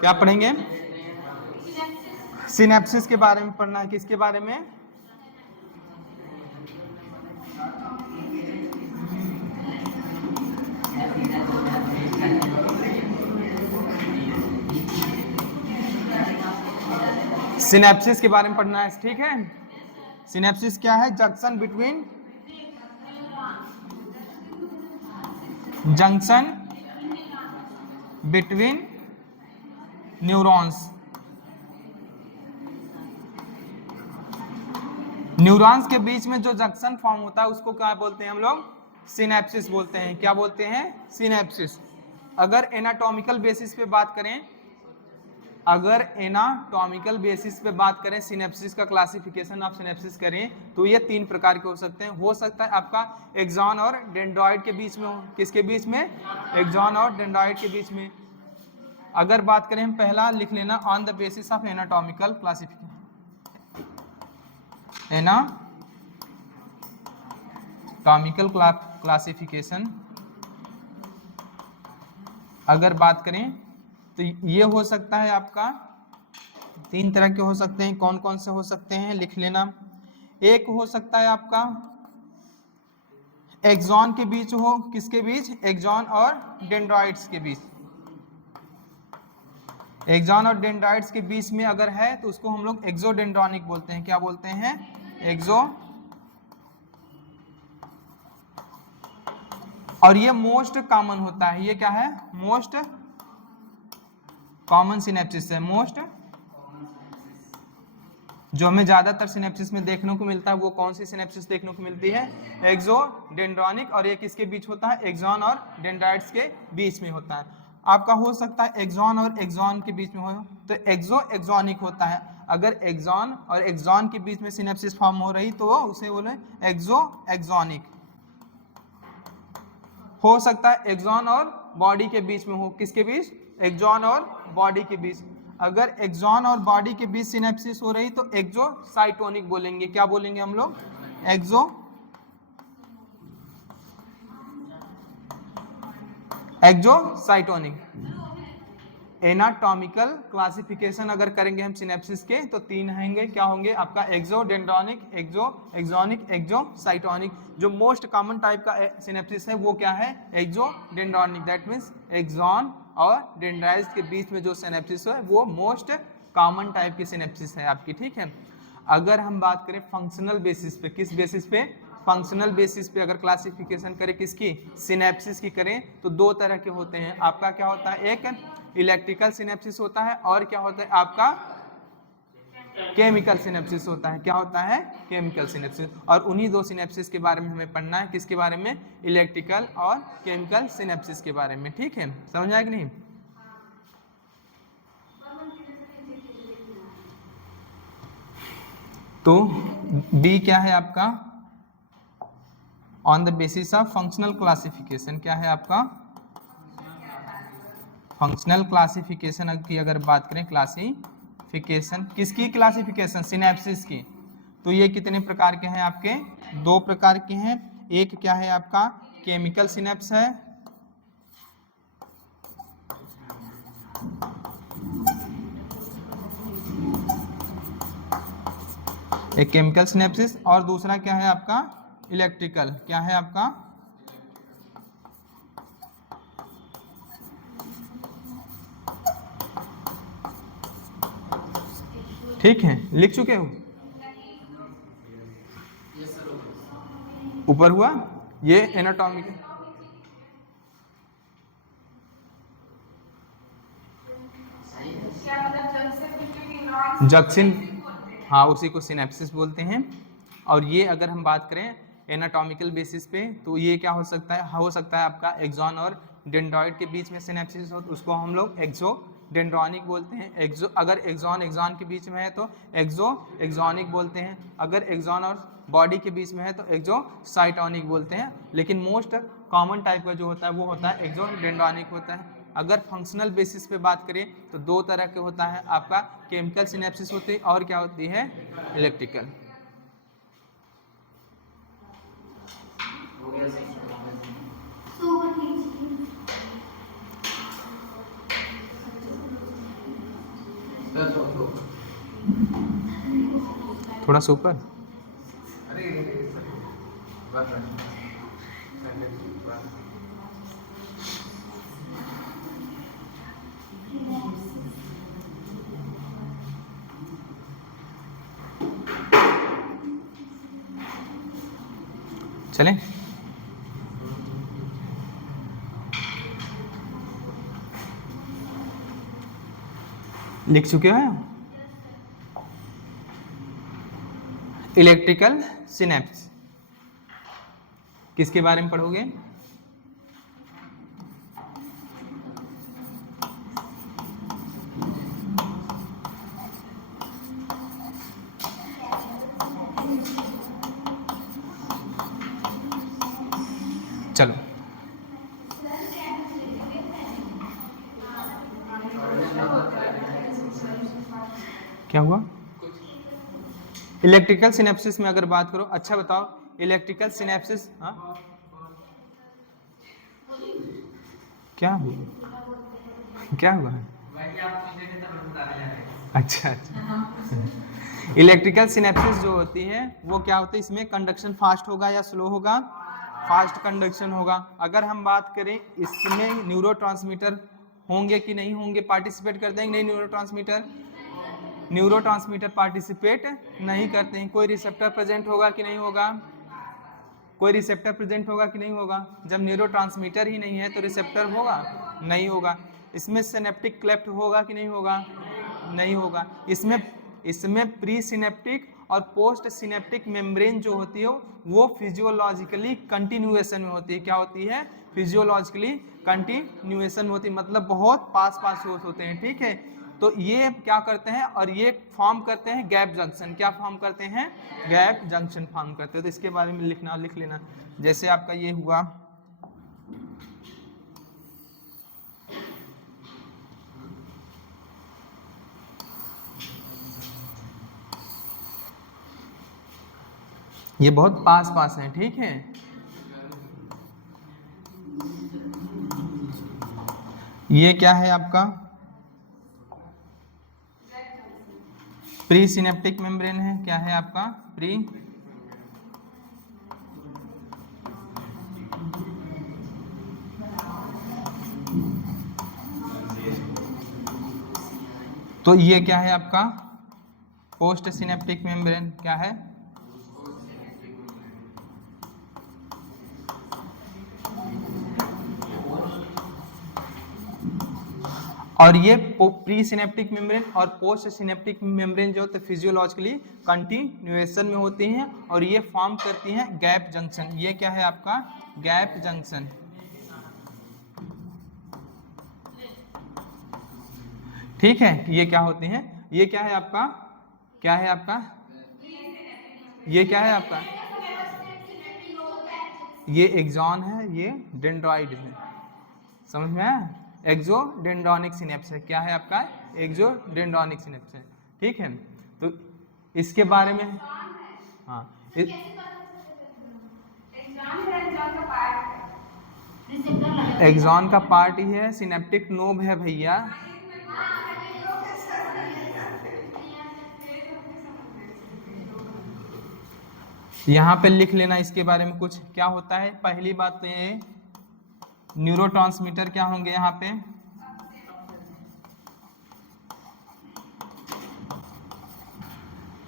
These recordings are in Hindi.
क्या पढ़ेंगे? सिनेप्सिस के बारे में पढ़ना है। किसके बारे में? सिनेप्सिस के बारे में पढ़ना है, ठीक है। सिनेप्सिस क्या है? Junction between neurons. न्यूरॉन्स के बीच में जो जंक्शन फॉर्म होता है उसको क्या बोलते हैं हम लोग? सिनेप्सिस बोलते हैं। क्या बोलते हैं? सिनेप्सिस। अगर एनाटॉमिकल बेसिस पे बात करें, सिनेप्सिस का क्लासिफिकेशन आप सिनेप्सिस करें तो ये 3 प्रकार के हो सकते हैं। हो सकता है आपका एक्सॉन और डेंड्रॉइड के बीच में हो। किसके बीच में? एक्सॉन और डेंड्रॉइड के बीच में। अगर बात करें हम, पहला लिख लेना, on the basis of anatomical classification. Anatomical classification अगर बात करें तो ये हो सकता है आपका 3 तरह के हो सकते हैं। कौन कौन से हो सकते हैं? लिख लेना। एक हो सकता है आपका एक्सॉन के बीच हो। किसके बीच? एक्सॉन और डेंड्राइट्स के बीच। एक्सॉन और डेंड्राइट्स के बीच में अगर है तो उसको हम लोग एक्सोडेंड्रोनिक बोलते हैं। क्या बोलते हैं? एक्सो। और ये मोस्ट कॉमन होता है। ये क्या है? मोस्ट कॉमन सिनेप्सिस है। मोस्ट जो हमें ज्यादातर सिनेप्सिस में देखने को मिलता है वो कौन सी सिनेप्सिस देखने को मिलती है? एक्सोडेंड्रोनिक। और ये किसके बीच होता है? एक्सॉन और डेंड्राइट्स के बीच में होता है। आपका हो सकता है एक्सॉन और एक्सॉन के बीच में हो तो एक्सो एक्सॉनिक होता है। अगर एक्सॉन और एक्सॉन के बीच में सिनेप्सिस फॉर्म हो रही तो उसे बोले एक्सो एक्सॉनिक। हो सकता है एक्सॉन और बॉडी के बीच में हो। किसके बीच? एक्सॉन और बॉडी के बीच। अगर एक्सॉन और बॉडी के बीच सिनेप्सिस हो रही तो एक्सोसाइटोनिक बोलेंगे। क्या बोलेंगे हम लोग? एक्सोसाइटोनिक। एनाटॉमिकल क्लासिफिकेशन अगर करेंगे हम सिनेप्सिस के तो 3 होंगे। क्या होंगे? आपका एक्सोडेंड्रोनिक, एक्सो एक्सॉनिक, एक्सोसाइटोनिक। जो मोस्ट कॉमन टाइप का सिनेप्सिस है वो क्या है? एक्सोडेंड्रोनिक। दैट मींस एक्सॉन और डेंड्राइट्स के बीच में जो सिनेप्सिस है वो मोस्ट कॉमन टाइप की सिनेप्सिस है आपकी, ठीक है। अगर हम बात करें फंक्शनल बेसिस पे, किस बेसिस पे? फंक्शनल बेसिस पे अगर क्लासिफिकेशन करें किसकी? सिनेप्सिस की करें तो 2 तरह के होते हैं। आपका क्या होता है? एक इलेक्ट्रिकल सिनेप्सिस होता है और क्या होता है आपका? केमिकल सिनेप्सिस होता है। क्या होता है? Chemical synapses. और उन्हीं 2 सिनेप्सिस के बारे में हमें पढ़ना है। किसके बारे में? इलेक्ट्रिकल और केमिकल सिनेप्सिस के बारे में, ठीक है। समझ आया कि नहीं? तो बी क्या है आपका? On the basis of functional classification. क्या है आपका? फंक्शनल क्लासिफिकेशन की अगर बात करें, क्लासिफिकेशन किसकी? क्लासिफिकेशन सिनेप्सिस की। तो ये कितने प्रकार के हैं आपके? 2 प्रकार के हैं। एक क्या है आपका? केमिकल सिनेप्स है। एक केमिकल सिनेप्सिस और दूसरा क्या है आपका? इलेक्ट्रिकल। क्या है आपका? ठीक है, लिख चुके हो? ऊपर हुआ ये एनाटॉमिकल। जंक्शन, हाँ, उसी को सिनेप्सिस बोलते हैं। और ये अगर हम बात करें एनाटॉमिकल बेसिस पे तो ये क्या हो सकता है? हो सकता है आपका एक्सॉन और डेंड्रॉइड के बीच में सिनेप्सिस हो तो उसको हम लोग एक्सोडेंड्रोनिक बोलते हैं। अगर एक्सॉन एक्सॉन के बीच में है तो एक्सो एक्सॉनिक बोलते हैं। अगर एक्सॉन और बॉडी के बीच में है तो एक्सोसाइटोनिक बोलते हैं। लेकिन मोस्ट कॉमन टाइप का जो होता है वो होता है एक्सोडेंड्रोनिक होता है। अगर फंक्शनल बेसिस पे बात करें तो 2 तरह के होता है आपका, केमिकल सिनेप्सिस होती है और क्या होती है? इलेक्ट्रिकल। थोड़ा सा ऊपर। चलें, लिख चुके हैं। इलेक्ट्रिकल सिनेप्स किसके बारे में पढ़ोगे? चलो, क्या हुआ? इलेक्ट्रिकल सिनेप्सिस में अगर बात करो, अच्छा बताओ, इलेक्ट्रिकल सिनेप्सिस, हाँ क्या हुआ? क्या हुआ? अच्छा अच्छा। इलेक्ट्रिकल सिनेप्सिस जो होती है वो क्या होती है, इसमें कंडक्शन फास्ट होगा या स्लो होगा? फास्ट कंडक्शन होगा। अगर हम बात करें इसमें न्यूरोट्रांसमीटर होंगे कि नहीं होंगे, पार्टिसिपेट करते हैं कि नहीं न्यूरोट्रांसमीटर? न्यूरोट्रांसमीटर पार्टिसिपेट नहीं करते हैं। कोई रिसेप्टर प्रेजेंट होगा कि नहीं होगा? कोई रिसेप्टर प्रेजेंट होगा कि नहीं होगा? जब न्यूरोट्रांसमीटर ही नहीं है तो रिसेप्टर होगा? नहीं होगा। इसमें सिनेप्टिक क्लेफ्ट होगा कि नहीं होगा? नहीं होगा। इसमें प्री सिनेप्टिक और पोस्ट सिनेप्टिक मेम्ब्रेन जो होती है वो फिजियोलॉजिकली कंटिन्यूएशन में होती है। क्या होती है? फिजियोलॉजिकली कंटिन्यूएशन होती है, मतलब बहुत पास पास होते हैं। ठीक है, तो ये क्या करते हैं और ये फॉर्म करते हैं गैप जंक्शन। क्या फॉर्म करते हैं? गैप जंक्शन फॉर्म करते हैं। तो इसके बारे में लिख लेना। जैसे आपका ये हुआ, ये बहुत पास पास है। ठीक है, ये क्या है आपका? प्री सिनेप्टिक मेम्ब्रेन है। क्या है आपका? प्री। तो ये क्या है आपका? Post synaptic membrane. क्या है? और ये प्री सिनेप्टिक मेम्ब्रेन और पोस्ट सिनेप्टिक मेम्ब्रेन जो होते हैं फिजियोलॉजिकली कंटिन्यूएशन में होती हैं और ये फॉर्म करती हैं गैप जंक्शन। ये क्या है आपका? Gap junction. ठीक है, ये क्या होते हैं? ये क्या है आपका? क्या है आपका? ये क्या है आपका? ये एक्सॉन है, ये डेंड्रॉइड है। समझ में आया? एक्सोडेंड्रोनिक सिनेप्स है। क्या है आपका? एक्सोडेंड्रोनिक सिनेप्स है। ठीक है, तो इसके बारे में, हाँ, एक्सॉन का पार्ट ही है, सिनेप्टिक नोब है भैया। यहाँ पे लिख लेना इसके बारे में कुछ। क्या होता है? पहली बात तो ये न्यूरोट्रांसमीटर क्या होंगे यहाँ पे?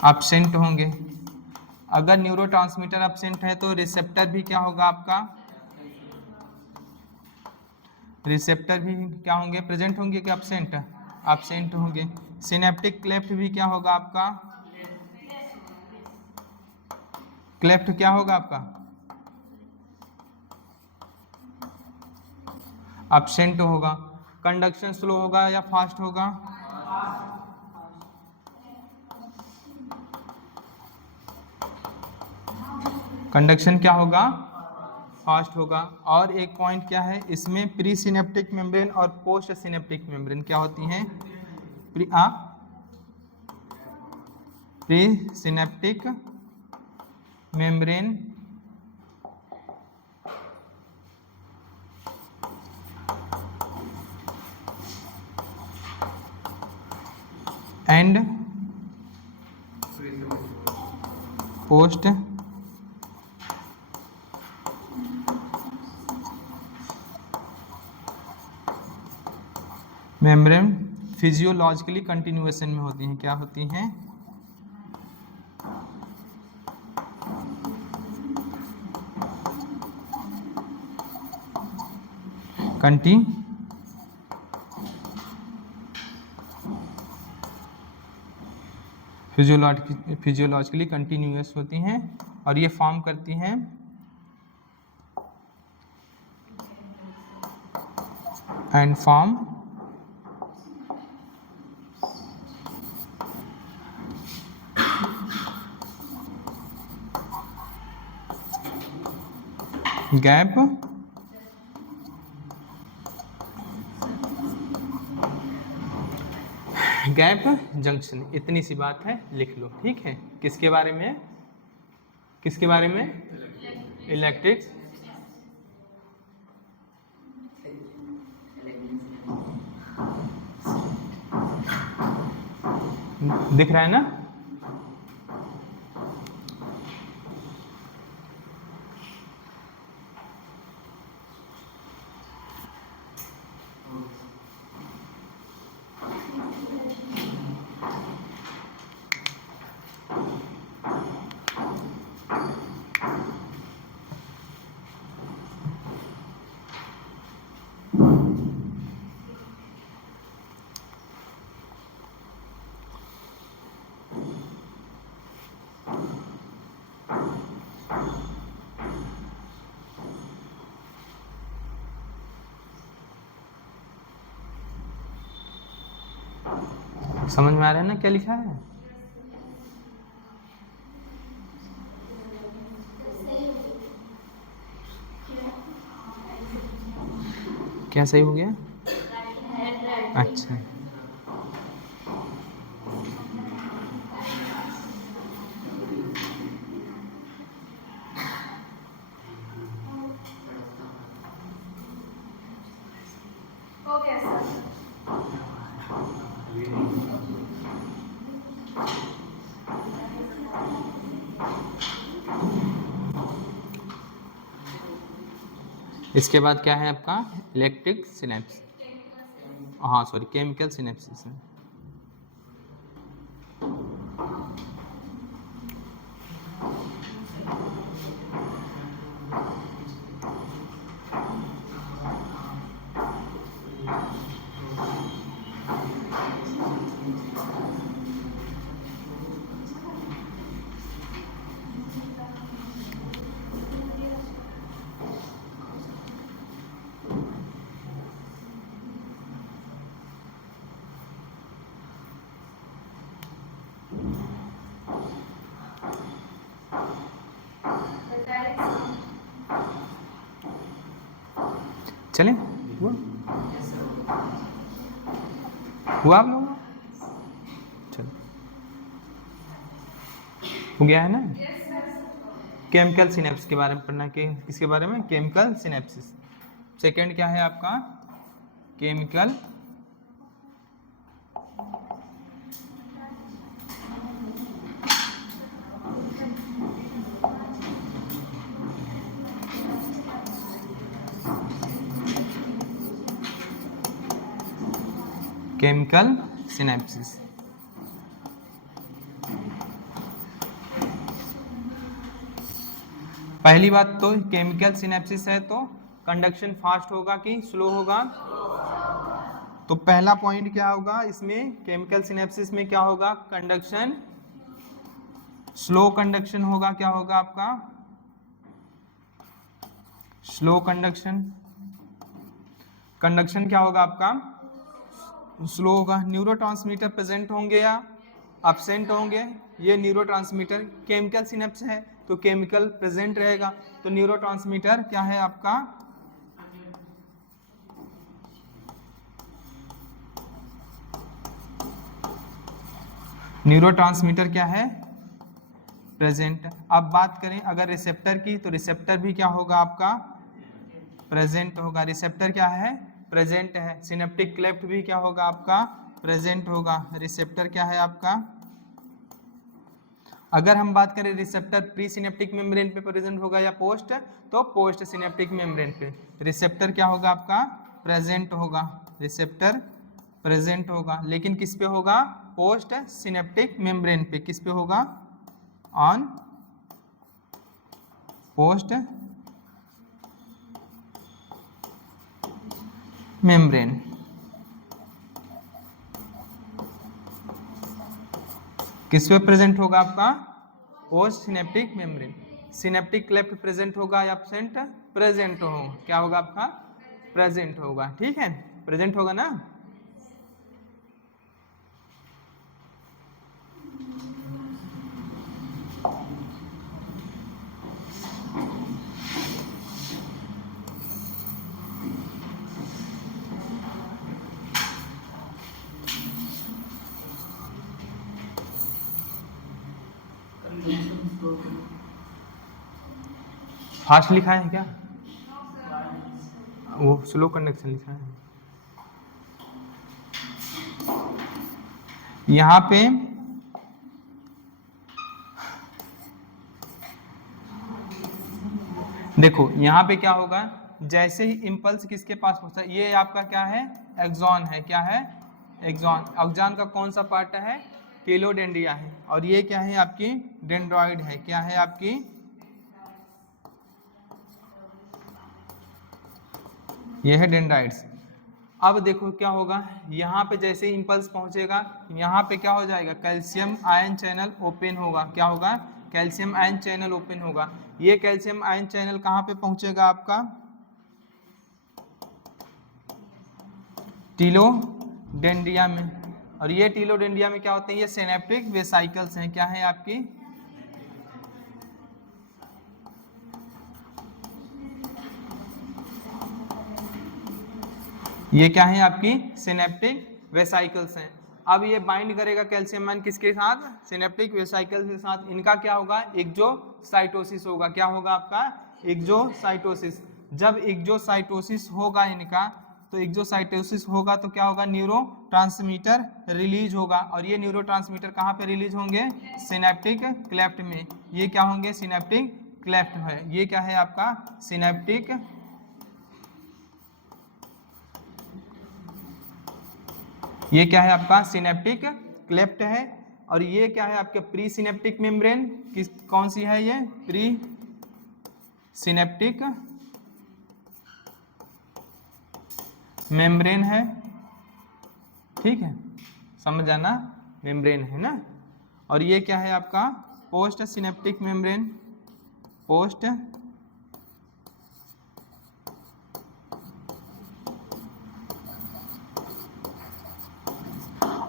एब्सेंट होंगे। अगर न्यूरोट्रांसमीटर एब्सेंट है तो रिसेप्टर भी क्या होगा आपका? रिसेप्टर भी क्या होंगे? प्रेजेंट होंगे कि एब्सेंट? एब्सेंट होंगे। सिनेप्टिक क्लेफ्ट भी क्या होगा आपका? क्लेफ्ट क्या होगा आपका? एब्सेंट होगा। कंडक्शन स्लो होगा या फास्ट होगा? कंडक्शन क्या होगा? फास्ट होगा। और एक पॉइंट क्या है इसमें, प्री सिनेप्टिक मेम्ब्रेन और पोस्ट सिनेप्टिक मेम्ब्रेन क्या होती हैं? Pre synaptic membrane and post membrane physiologically continuation में होती हैं। क्या होती हैं? फिजियोलॉजिकली कंटिन्यूअस होती हैं और ये फॉर्म करती हैं एंड फॉर्म गैप जंक्शन। इतनी सी बात है, लिख लो। ठीक है, किसके बारे में? किसके बारे में? इलेक्ट्रिक दिख रहा है ना? समझ में आ रहा है ना क्या लिखा है? क्या सही हो गया? अच्छा, इसके बाद क्या है आपका? इलेक्ट्रिक सिनेप्स, हाँ सॉरी, केमिकल सिनेप्सिस है। चलें? हुआ आप लोग? चलो, हो गया है ना? केमिकल सिनेप्स के बारे में पढ़ना कि किसके बारे में? Chemical synapses. सेकंड क्या है आपका? Chemical synapses. पहली बात तो केमिकल सिनेप्सिस है तो कंडक्शन फास्ट होगा कि स्लो होगा? तो पहला पॉइंट क्या होगा इसमें? केमिकल सिनेप्सिस में क्या होगा? कंडक्शन स्लो कंडक्शन होगा। क्या होगा आपका? Slow conduction. कंडक्शन क्या होगा आपका? स्लो होगा। न्यूरोट्रांसमीटर प्रेजेंट होंगे या एब्सेंट होंगे? ये न्यूरोट्रांसमीटर केमिकल सिनेप्स है तो केमिकल प्रेजेंट रहेगा, तो न्यूरोट्रांसमीटर क्या है आपका? न्यूरोट्रांसमीटर क्या है? प्रेजेंट। अब बात करें अगर रिसेप्टर की, तो रिसेप्टर भी क्या होगा आपका? प्रेजेंट होगा। रिसेप्टर क्या है? प्रेजेंट है। सिनेप्टिक क्लेफ्ट भी क्या होगा आपका? प्रेजेंट होगा। रिसेप्टर क्या है आपका, अगर हम बात करें रिसेप्टर प्री सिनेप्टिक मेम्ब्रेन पे प्रेजेंट होगा या पोस्ट, तो पोस्ट सिनेप्टिक मेम्ब्रेन पे। रिसेप्टर क्या होगा आपका, प्रेजेंट होगा। रिसेप्टर प्रेजेंट होगा, लेकिन किस पे होगा, पोस्ट सिनेप्टिक मेम्ब्रेन पे। किस पे होगा, ऑन पोस्ट मेम्ब्रेन। किस पे प्रेजेंट होगा आपका, post synaptic membrane. Synaptic cleft present होगा या एब्सेंट, प्रेजेंट हो, क्या होगा आपका, प्रेजेंट होगा। ठीक है, प्रेजेंट होगा ना। फास्ट लिखा है क्या, वो स्लो कंडक्शन लिखा है यहाँ पे। देखो यहाँ पे क्या होगा, जैसे ही इम्पल्स किसके पास पहुंचता है, ये आपका क्या है, एक्सॉन है। क्या है, एक्सॉन। एक्सॉन का कौन सा पार्ट है, टेलोडेंड्रिया है। और ये क्या है आपकी, डेंड्रॉइड है। क्या है आपकी, ये है डेंड्राइड्स। अब देखो क्या होगा, यहाँ पे जैसे ही इम्पल्स पहुंचेगा, यहाँ पे क्या हो जाएगा, कैल्शियम आयन चैनल ओपन होगा। क्या होगा, कैल्शियम आयन चैनल ओपन होगा। ये कैल्शियम आयन चैनल कहाँ पे पहुंचेगा आपका, टीलोडेंड्रिया में। और ये टीलोडेंड्रिया में क्या होते हैं, ये सिनेप्टिक वेसाइकल्स हैं। क्या है आपकी, ये क्या है आपकी, सिनेप्टिक वेसाइकल्स हैं। अब ये बाइंड करेगा कैल्शियम आयन किसके साथ, सिनेप्टिक वेसाइकल्स के साथ। इनका क्या होगा, एक्सोसाइटोसिस होगा। क्या होगा आपका, एक्सोसाइटोसिस। जब एक्सोसाइटोसिस होगा इनका, तो एक्सोसाइटोसिस होगा तो क्या होगा, न्यूरोट्रांसमीटर रिलीज होगा। और ये न्यूरोट्रांसमीटर कहाँ पे रिलीज होंगे, सिनेप्टिक क्लेफ्ट में। ये क्या होंगे, सिनेप्टिक क्लेफ्ट है। ये क्या है आपका, सिनेप्टिक, ये क्या है आपका, सिनेप्टिक क्लेफ्ट है। और ये क्या है आपके, प्री सिनेप्टिक मेम्ब्रेन। किस कौन सी है ये, प्री सिनेप्टिक मेम्ब्रेन है। ठीक है, समझ जाना, मेम्ब्रेन है ना। और ये क्या है आपका, पोस्ट सिनेप्टिक मेम्ब्रेन। पोस्ट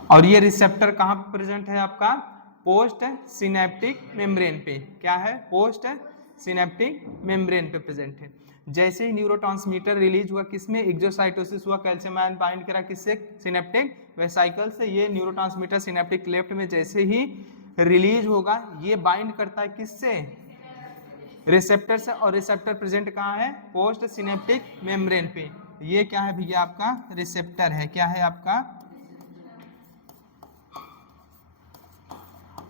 और ये रिसेप्टर कहाँ पे प्रेजेंट है आपका, पोस्ट सिनेप्टिक मेम्ब्रेन पे। क्या है, पोस्ट सिनेप्टिक मेम्ब्रेन पे प्रेजेंट है। जैसे ही न्यूरोट्रांसमीटर रिलीज हुआ किसमें, एक्सोसाइटोसिस हुआ, कैल्शियम आयन बाइंड करा किससे, सिनेप्टिक वेसाइकल से। ये न्यूरोट्रांसमीटर सिनेप्टिक क्लेफ्ट में जैसे ही रिलीज होगा, ये बाइंड करता है किससे, रिसेप्टर से। और रिसेप्टर प्रेजेंट कहाँ है, पोस्ट सिनेप्टिक मेम्ब्रेन पे। ये क्या है भैया आपका, रिसेप्टर है। क्या है आपका,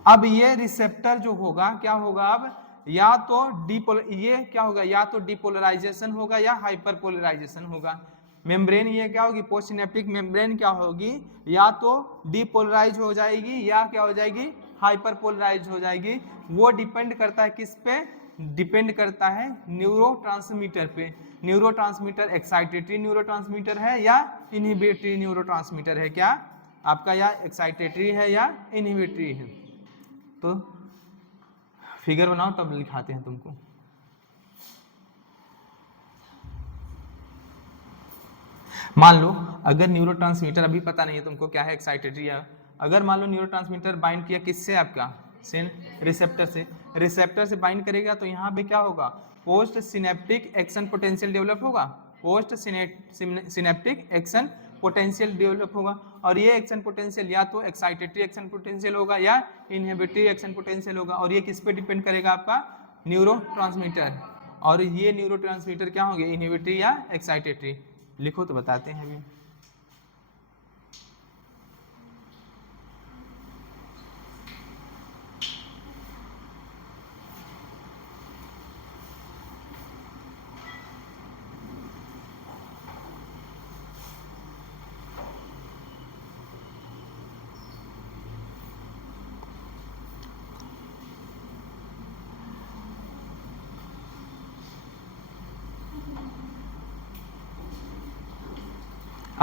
अब ये रिसेप्टर जो होगा क्या होगा, अब या तो ये क्या होगा, या तो डिपोलराइजेशन होगा या हाइपरपोलराइजेशन होगा। मेम्ब्रेन ये क्या होगी, पोस्ट सिनेप्टिक मेम्ब्रेन क्या होगी, या तो डिपोलराइज हो जाएगी या क्या हो जाएगी, हाइपरपोलराइज हो जाएगी। वो डिपेंड करता है किस पे, डिपेंड करता है न्यूरोट्रांसमीटर पे। न्यूरोट्रांसमीटर एक्साइटेटरी न्यूरोट्रांसमीटर है या इनहिबिटरी न्यूरोट्रांसमीटर है, क्या आपका, या एक्साइटेटरी है या इनहिबिटरी है। तो फिगर बनाओ तब लिखाते हैं तुमको। मान लो अगर न्यूरोट्रांसमीटर अभी पता नहीं है तुमको क्या है, एक्साइटेटरी है। अगर मान लो न्यूरोट्रांसमीटर बाइंड किया किससे, आपका रिसेप्टर से। रिसेप्टर से बाइंड करेगा तो यहाँ पे क्या होगा, post synaptic action potential develop होगा। Post synaptic action potential develop होगा। और ये एक्शन पोटेंशियल या तो एक्साइटेटरी एक्शन पोटेंशियल होगा या इनहिबिटरी एक्शन पोटेंशियल होगा। और ये किस पे डिपेंड करेगा, आपका न्यूरोट्रांसमीटर। और ये न्यूरोट्रांसमीटर क्या होंगे, इनहिबिटरी या एक्साइटेटरी। लिखो तो बताते हैं अभी।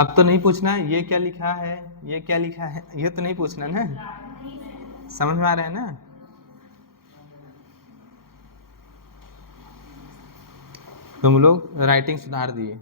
अब तो नहीं पूछना है ये क्या लिखा है, ये क्या लिखा है, ये तो नहीं पूछना ना। समझ में आ रहा है ना? तुम लोग राइटिंग सुधार दिए।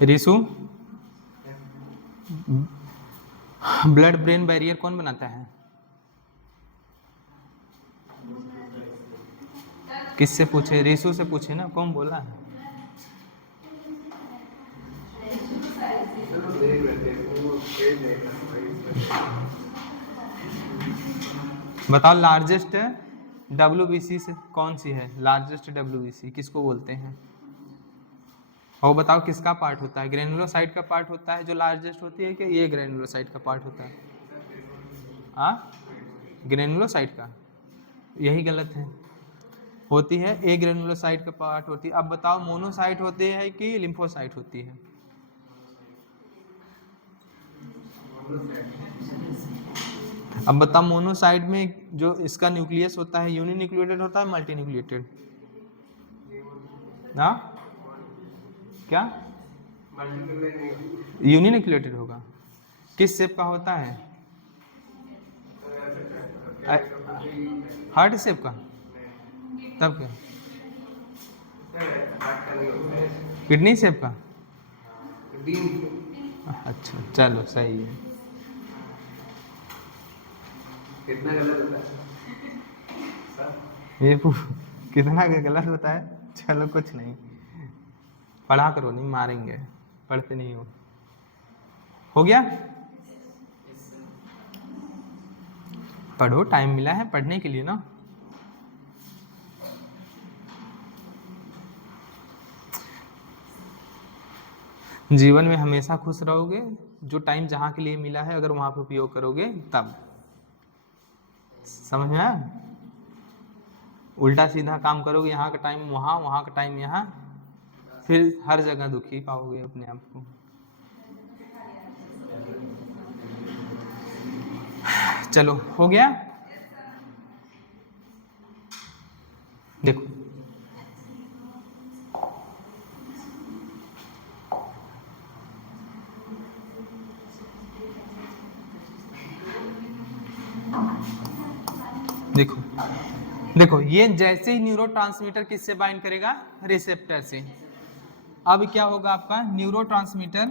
रिसु, ब्लड ब्रेन बैरियर कौन बनाता है? किससे पूछे? रिसु से पूछे ना, कौन बोला है? बताओ लार्जेस्ट WBC से कौन सी है? लार्जेस्ट WBC किसको बोलते हैं? और बताओ किसका पार्ट होता है? ग्रेनुलोसाइट का पार्ट होता है जो लार्जेस्ट होती है कि ये ग्रेनुलोसाइट का पार्ट होता है? ग्रेनुलोसाइट का? यही गलत है, होती है ए ग्रेनुलोसाइट का पार्ट होती है। अब बताओ मोनोसाइट होती है कि लिम्फोसाइट होती है? अब बताओ मोनोसाइट में जो इसका न्यूक्लियस होता है यूनिन्यूक्लिएटेड होता है मल्टी न्यूक्लिएटेड? ना क्या यूनिन्यूक्लिएटेड होगा? किस शेप का होता है? हार्ट शेप का? तब क्या किडनी शेप का? अच्छा चलो सही है। कितना गलत होता है ये कितना गलत होता है? चलो कुछ नहीं, पढ़ा करो, नहीं मारेंगे, पढ़ते नहीं हो गया? पढ़ो, टाइम मिला है पढ़ने के लिए ना। जीवन में हमेशा खुश रहोगे जो टाइम जहाँ के लिए मिला है अगर वहाँ पे उपयोग करोगे तब। समझ में आया? उल्टा सीधा काम करोगे, यहाँ का टाइम वहाँ, वहाँ का टाइम यहाँ, फिर हर जगह दुखी पाओगे अपने आप को। चलो हो गया? देखो देखो देखो, ये जैसे ही न्यूरोट्रांसमीटर किससे बाइंड करेगा? रिसेप्टर से। अब क्या होगा आपका? Neurotransmitter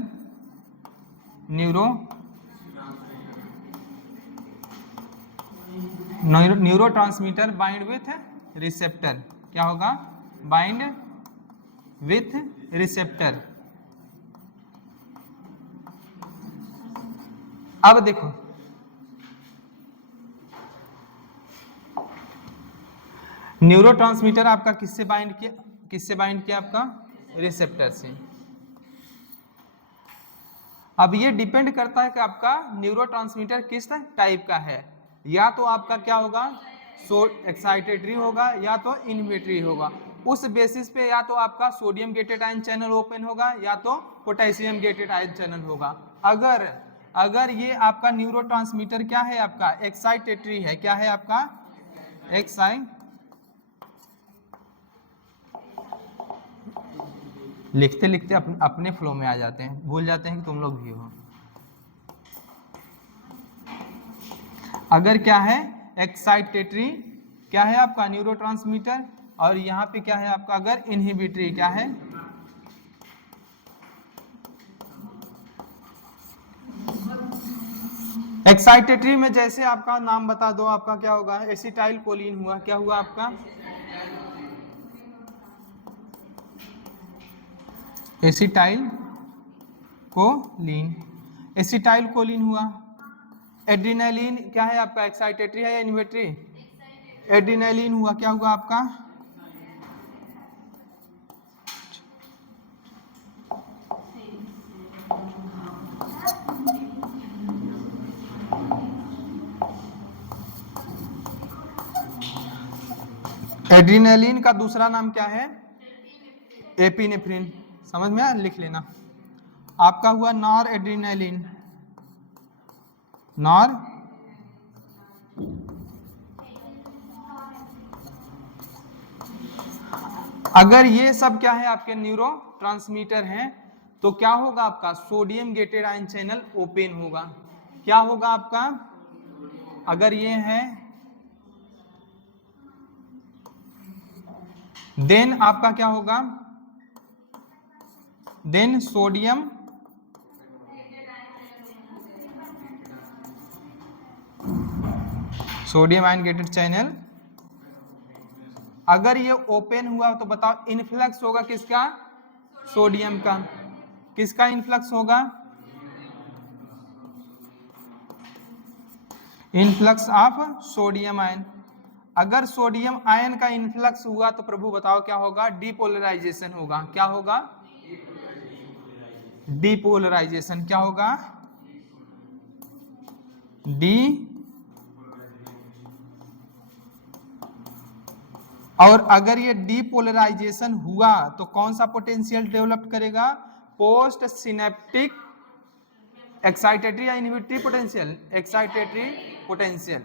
bind with receptor. क्या होगा? Bind with receptor. अब देखो न्यूरोट्रांसमीटर आपका किससे बाइंड किया? किससे बाइंड किया आपका? रिसेप्टर से। अब ये डिपेंड करता है कि आपका न्यूरोट्रांसमीटर किस टाइप का है। या तो आपका क्या होगा? एक्साइटेटरी होगा या तो इनहिबिटरी होगा। उस बेसिस पे या तो आपका sodium gated ion channel open होगा या तो पोटेशियम गेटेड आयन चैनल होगा। अगर ये आपका न्यूरोट्रांसमीटर क्या है? आपका एक्साइटेटरी है। क्या है आपका? लिखते लिखते अपने फ्लो में आ जाते हैं, भूल जाते हैं कि तुम लोग भी हो। अगर क्या है? एक्साइटेटरी क्या है आपका? न्यूरोट्रांसमीटर। और यहाँ पे क्या है आपका? अगर इनहिबिटरी क्या है? एक्साइटेटरी में जैसे आपका नाम बता दो, आपका क्या होगा? एसिटाइल कोलिन हुआ। क्या हुआ आपका? Acetyl choline. एसिटाइल कोलिन हुआ। एड्रेनालिन क्या है आपका? एक्साइटेटरी है या इनहिबिटरी? एड्रेनालिन हुआ। क्या हुआ आपका? एड्रेनालिन का दूसरा नाम क्या है? एपिनेफ्रिन, समझ में आया, लिख लेना। आपका हुआ नॉर एड्रेनालिन, नॉर अगर ये सब क्या है आपके न्यूरो ट्रांसमीटर हैं तो क्या होगा आपका sodium gated ion channel open होगा। क्या होगा आपका, अगर ये है देन आपका क्या होगा, then sodium ion gated channel अगर ये ओपन हुआ तो बताओ इनफ्लक्स होगा किसका, सोडियम का। किसका इनफ्लक्स होगा, इनफ्लक्स ऑफ सोडियम आयन। अगर सोडियम आयन का इनफ्लक्स हुआ तो प्रभु बताओ क्या होगा, डीपोलराइजेशन होगा। क्या होगा, डीपोलराइजेशन। क्या होगा, डी। और अगर ये डीपोलराइजेशन हुआ तो कौन सा पोटेंशियल डेवलप करेगा, पोस्ट सिनेप्टिक एक्साइटेटरी या इनहिबिटरी पोटेंशियल, एक्साइटेटरी पोटेंशियल।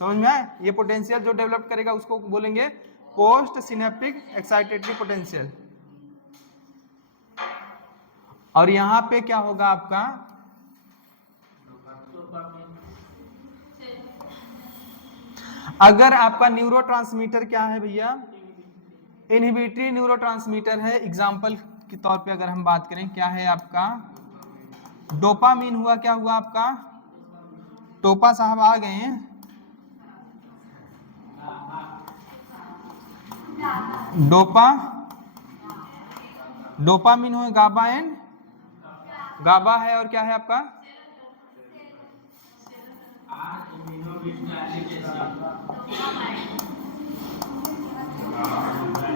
समझ में आए, ये पोटेंशियल जो डेवलप करेगा उसको बोलेंगे पोस्ट सिनेप्टिक एक्साइटेटरी पोटेंशियल। और यहां पे क्या होगा आपका, अगर आपका न्यूरोट्रांसमीटर क्या है भैया, इनहिबिटरी न्यूरोट्रांसमीटर है। एग्जांपल के तौर पे अगर हम बात करें क्या है आपका, डोपामीन हुआ। क्या हुआ आपका, टोपा साहब आ गए हैं, डोपामीन हो, गाबा एंड गाबा है, और क्या है आपका,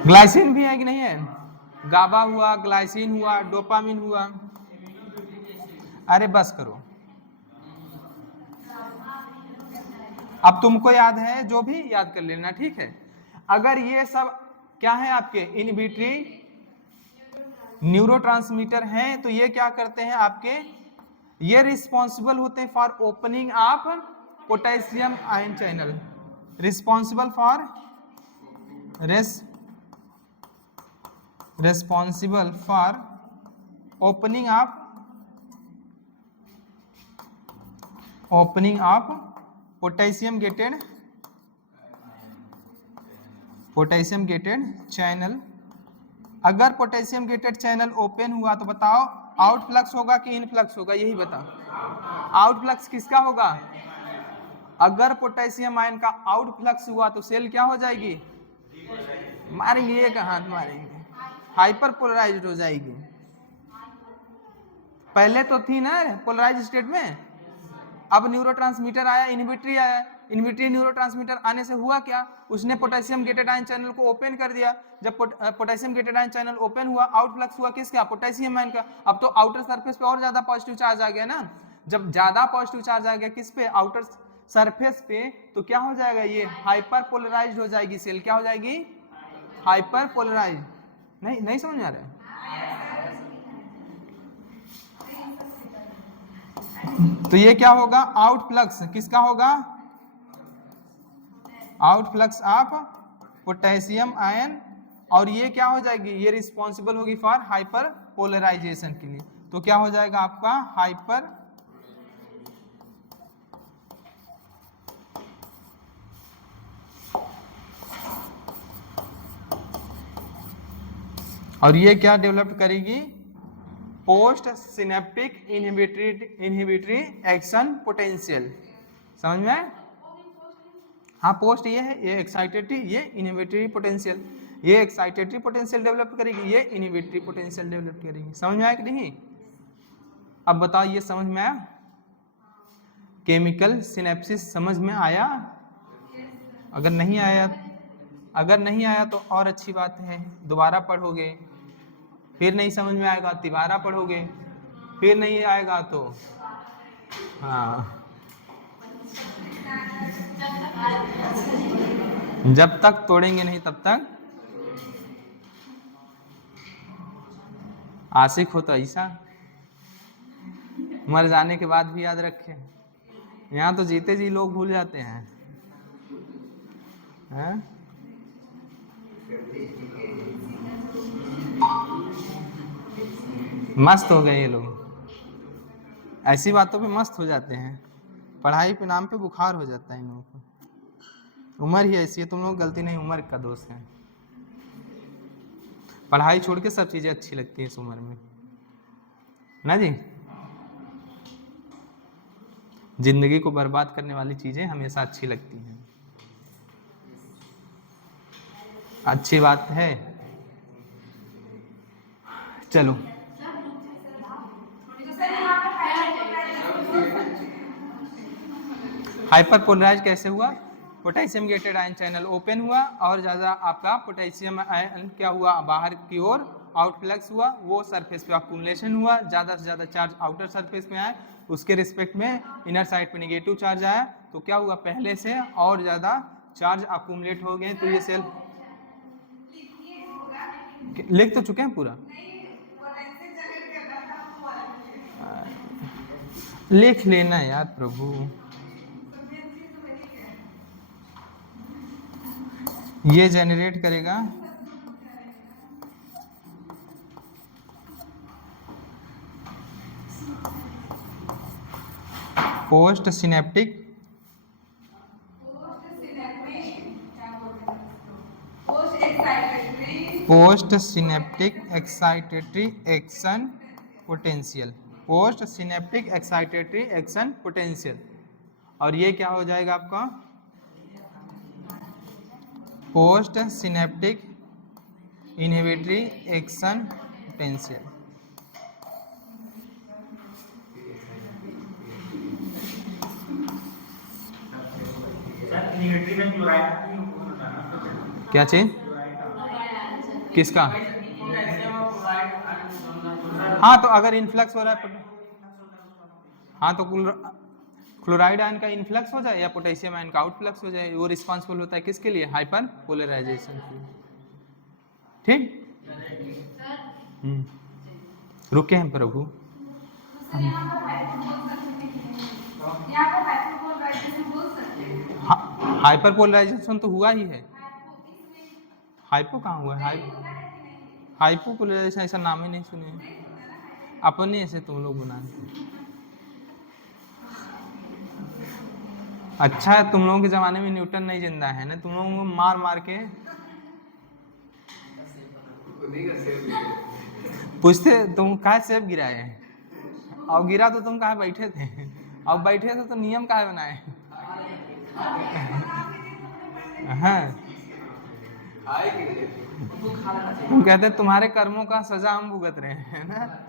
ग्लाइसिन भी है कि नहीं है, गाबा हुआ, ग्लाइसिन हुआ, डोपामीन हुआ। अरे बस करो, अब तुमको याद है जो भी याद कर लेना, ठीक है। अगर ये सब क्या है आपके इनहिबिटरी न्यूरोट्रांसमीटर हैं तो ये क्या करते हैं आपके, ये रिस्पॉन्सिबल होते हैं for opening of potassium ion channel, responsible for responsible for opening of potassium gated channel। अगर पोटेशियम गेटेड चैनल ओपन हुआ तो बताओ आउटफ्लक्स होगा कि इनफ्लक्स होगा, यही बताओ। आउटफ्लक्स किसका होगा, अगर पोटेशियम आयन का आउटफ्लक्स हुआ तो सेल क्या हो जाएगी, मारेंगे, एक हाथ मारेंगे, हाइपर पोलराइज्ड हो जाएगी। पहले तो थी ना पोलराइज स्टेट में, अब न्यूरोट्रांसमीटर आया, इनहिबिटरी आया, इनहिबिटरी न्यूरोट्रांसमीटर आने से हुआ क्या, उसने पोटेशियम गेटेड आयन चैनल को ओपन कर दिया। जब potassium gated ion channel open हुआ, आउटफ्लक्स हुआ किसका, पोटेशियम आयन का। अब तो आउटर सरफेस पे और ज्यादा पॉजिटिव चार्ज आ गया ना, जब ज्यादा पॉजिटिव चार्ज आ गया किस पे, आउटर सरफेस पे, तो क्या हो जाएगा, ये हाइपर पोलराइज्ड हो जाएगी सेल। क्या हो जाएगी, हाइपर पोलराइज्ड। नहीं समझ में आ रहा है, तो ये क्या होगा, आउटफ्लक्स किसका होगा, आउटफ्लक्स ऑफ पोटेशियम आयन। और ये क्या हो जाएगी, ये रिस्पॉन्सिबल होगी फॉर हाइपर पोलराइजेशन के लिए। तो क्या हो जाएगा आपका हाइपर और ये क्या डेवलप करेगी, post synaptic inhibitory action potential. समझ में, हाँ पोस्ट ये है, ये एक्साइटेटरी, ये इनहिबिटरी पोटेंशियल, ये एक्साइटेटरी पोटेंशियल डेवलप करेगी, ये इनहिबिटरी पोटेंशियल डेवलप करेगी। समझ में आया कि नहीं, अब बताओ ये समझ में आया, केमिकल सिनेप्सिस समझ में आया। अगर नहीं आया तो और अच्छी बात है, दोबारा पढ़ोगे, फिर नहीं समझ में आएगा तिबारा पढ़ोगे, फिर नहीं आएगा तो हाँ, जब तक तोड़ेंगे नहीं तब तक। आशिक हो तो ऐसा, मर जाने के बाद भी याद रखे। यहाँ तो जीते जी लोग भूल जाते हैं, हैं? मस्त हो गए ये लोग, ऐसी बातों पे मस्त हो जाते हैं, पढ़ाई पे नाम पे बुखार हो जाता है इन लोगों को। उम्र ही ऐसी है, तुम लोग गलती नहीं, उम्र का दोष है। पढ़ाई छोड़ के सब चीजें अच्छी लगती है इस उम्र में, ना जी। जिंदगी को बर्बाद करने वाली चीजें हमेशा अच्छी लगती हैं, अच्छी बात है। चलो हाइपरपोलराइज कैसे हुआ? Potassium gated ion channel open हुआ और ज़्यादा आपका पोटेशियम आयन क्या हुआ, बाहर की ओर आउटफ्लक्स हुआ, वो सरफेस पे अक्यूमुलेशन हुआ, ज़्यादा से ज़्यादा चार्ज आउटर सरफेस में आया, उसके रिस्पेक्ट में इनर साइड पे नेगेटिव चार्ज आया, तो क्या हुआ, पहले से और ज़्यादा चार्ज अक्यूमुलेट हो गए। तो ये सेल लिख तो चुके हैं पूरा, लिख लेना यार प्रभु। ये जनरेट करेगा post synaptic excitatory action potential, post synaptic excitatory action potential. और ये क्या हो जाएगा आपका, post synaptic inhibitory action potential. क्या चीज, किसका? हाँ तो अगर इनफ्लक्स हो रहा है, हाँ तो क्लोराइड आयन का इनफ्लक्स हो जाए या पोटेशियम आयन का आउटफ्लक्स हो जाए, वो रिस्पॉन्सिबल होता है किसके लिए, हाइपर पोलराइजेशन के लिए। ठीक, रुके हैं प्रभु। हाइपर पोलराइजेशन तो हुआ ही है, हाइपो कहाँ हुआ है, हाइपो पोलराइजेशन ऐसा नाम ही नहीं सुने, अपने ऐसे तुम लोग बनाते। अच्छा है तुम लोगों के जमाने में न्यूटन नहीं जिंदा है ना, तुम लोगों को मार मार के पूछते तुम कहाँ सेब गिराए हैं, और गिरा तो तुम कहाँ बैठे थे, और बैठे थे तो नियम कहाँ बनाए। हाँ हम कहते तुम्हारे कर्मों का सजा हम भुगत रहे हैं ना।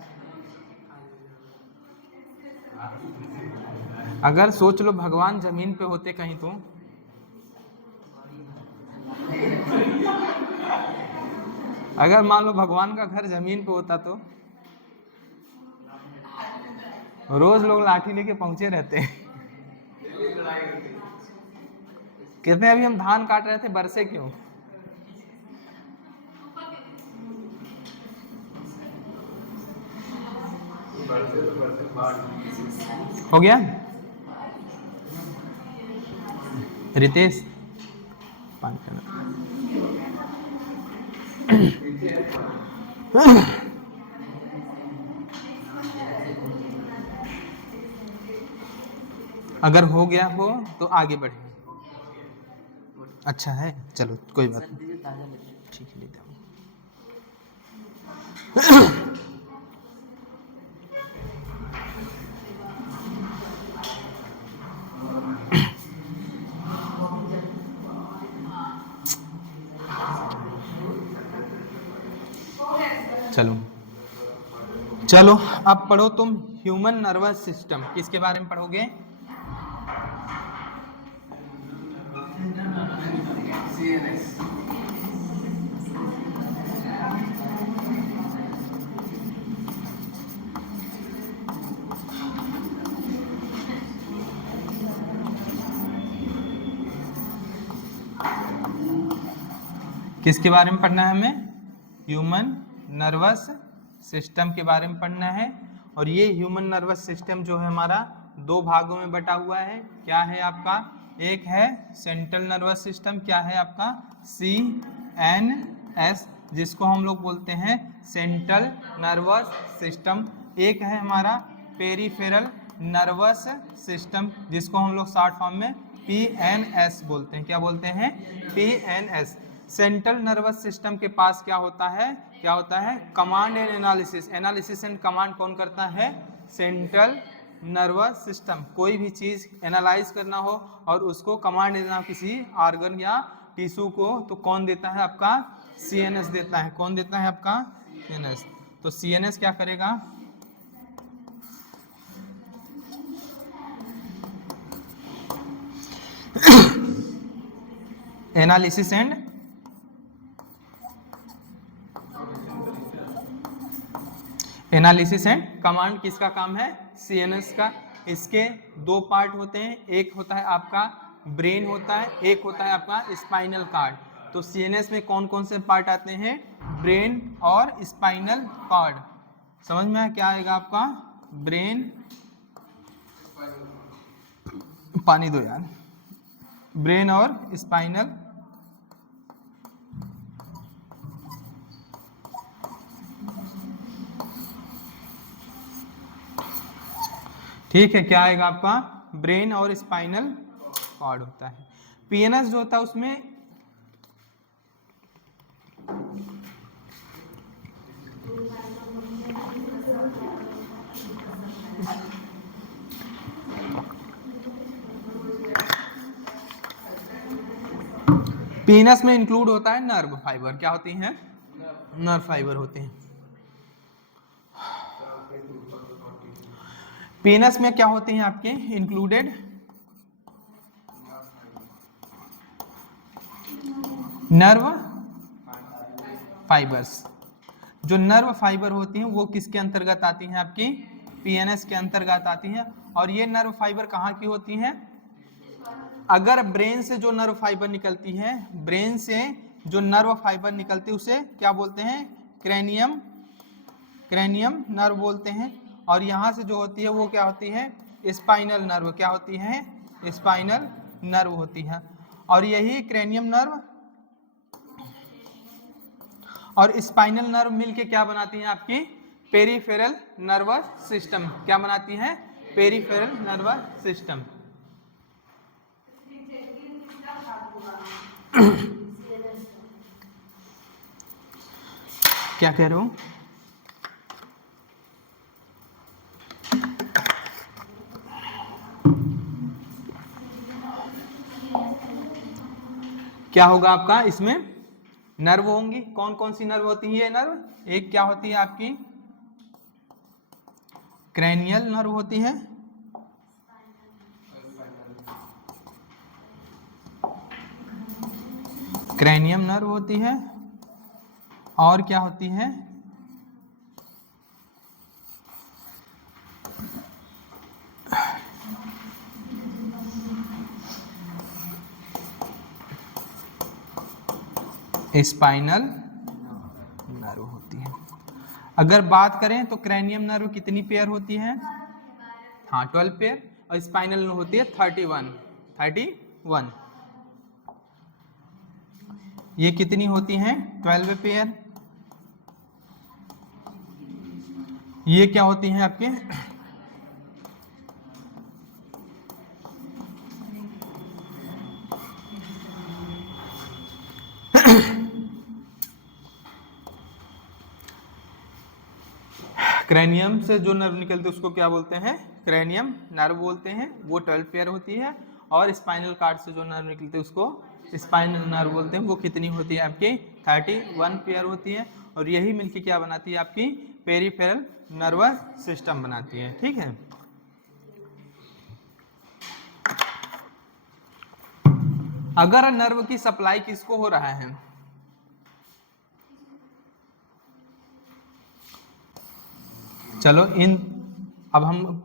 अगर सोच लो भगवान जमीन पे होते कहीं तो अगर मान लो भगवान का घर जमीन पे होता तो रोज लोग लाठी लेके पहुंचे रहते। कहते हैं अभी हम धान काट रहे थे, बरसे क्यों? हो गया रितेश, अगर हो गया हो तो आगे बढ़े। अच्छा है, चलो कोई बात नहीं, ठीक है लेता हूँ। चलो चलो अब पढ़ो तुम ह्यूमन नर्वस सिस्टम, किसके बारे में पढ़ोगे? किसके बारे में पढ़ना है हमें? ह्यूमन नर्वस सिस्टम के बारे में पढ़ना है। और ये ह्यूमन नर्वस सिस्टम जो है हमारा दो भागों में बटा हुआ है। क्या है आपका, एक है सेंट्रल नर्वस सिस्टम, क्या है आपका CNS, जिसको हम लोग बोलते हैं सेंट्रल नर्वस सिस्टम। एक है हमारा पेरिफेरल नर्वस सिस्टम, जिसको हम लोग शॉर्ट फॉर्म में PNS बोलते हैं। क्या बोलते हैं, PNS। सेंट्रल नर्वस सिस्टम के पास क्या होता है, क्या होता है, command and analysis. Analysis and command कौन करता है, सेंट्रल नर्वस सिस्टम। कोई भी चीज एनालाइज करना हो और उसको कमांड देना किसी ऑर्गन या टिश्यू को, तो कौन देता है, आपका CNS देता है। कौन देता है, आपका CNS। तो CNS क्या करेगा, एनालिसिस एंड कमांड किसका काम है, CNS का। इसके दो पार्ट होते हैं, एक होता है आपका ब्रेन होता है, एक होता है आपका स्पाइनल कॉर्ड। तो CNS में कौन कौन से पार्ट आते हैं, ब्रेन और स्पाइनल कॉर्ड। समझ में आया, क्या आएगा आपका, ब्रेन, पानी दो यार, ब्रेन और स्पाइनल, ठीक है। क्या आएगा आपका, ब्रेन और स्पाइनल कॉर्ड होता है। PNS जो होता है उसमें PNS में इंक्लूड होता है नर्व फाइबर। क्या होती हैं, नर्व फाइबर होते हैं। PNS में क्या होते हैं आपके इंक्लूडेड, नर्व फाइबर्स। जो नर्व फाइबर होती हैं वो किसके अंतर्गत आती हैं, आपकी PNS के अंतर्गत आती हैं। और ये नर्व फाइबर कहाँ की होती हैं, अगर ब्रेन से जो नर्व फाइबर निकलती है, ब्रेन से जो नर्व फाइबर निकलती है उसे क्या बोलते हैं, क्रेनियम नर्व बोलते हैं। और यहाँ से जो होती है वो क्या होती है, स्पाइनल नर्व। क्या होती है, स्पाइनल नर्व होती है। और यही क्रेनियम नर्व और स्पाइनल नर्व मिलके क्या बनाती हैं, आपकी पेरिफेरल नर्वस सिस्टम। क्या बनाती हैं, पेरिफेरल नर्वस सिस्टम। क्या कह रहे हो, क्या होगा आपका, इसमें नर्व होंगी। कौन कौन सी नर्व होती है ये नर्व, एक क्या होती है आपकी क्रेनियल नर्व होती है, क्रेनियम नर्व होती है, और क्या होती है, स्पाइनल नर्व होती है। अगर बात करें तो क्रेनियम नर्व कितनी पेयर होती है, हाँ 12 पेयर, और स्पाइनल नर्व होती है 31। ये कितनी होती हैं, 12 पेयर। ये क्या होती हैं आपके, क्रेनियम से जो नर्व निकलते हैं उसको क्या बोलते हैं, क्रेनियम नर्व बोलते हैं, वो 12 पेयर होती है। और स्पाइनल कॉर्ड से जो नर्व निकलते हैं उसको स्पाइनल नर्व बोलते हैं, वो कितनी होती है आपकी 31 पेयर होती है। और यही मिलके क्या बनाती है, आपकी पेरिफेरल नर्वस सिस्टम बनाती है। ठीक है, अगर नर्व की सप्लाई किसको हो रहा है, चलो अब हम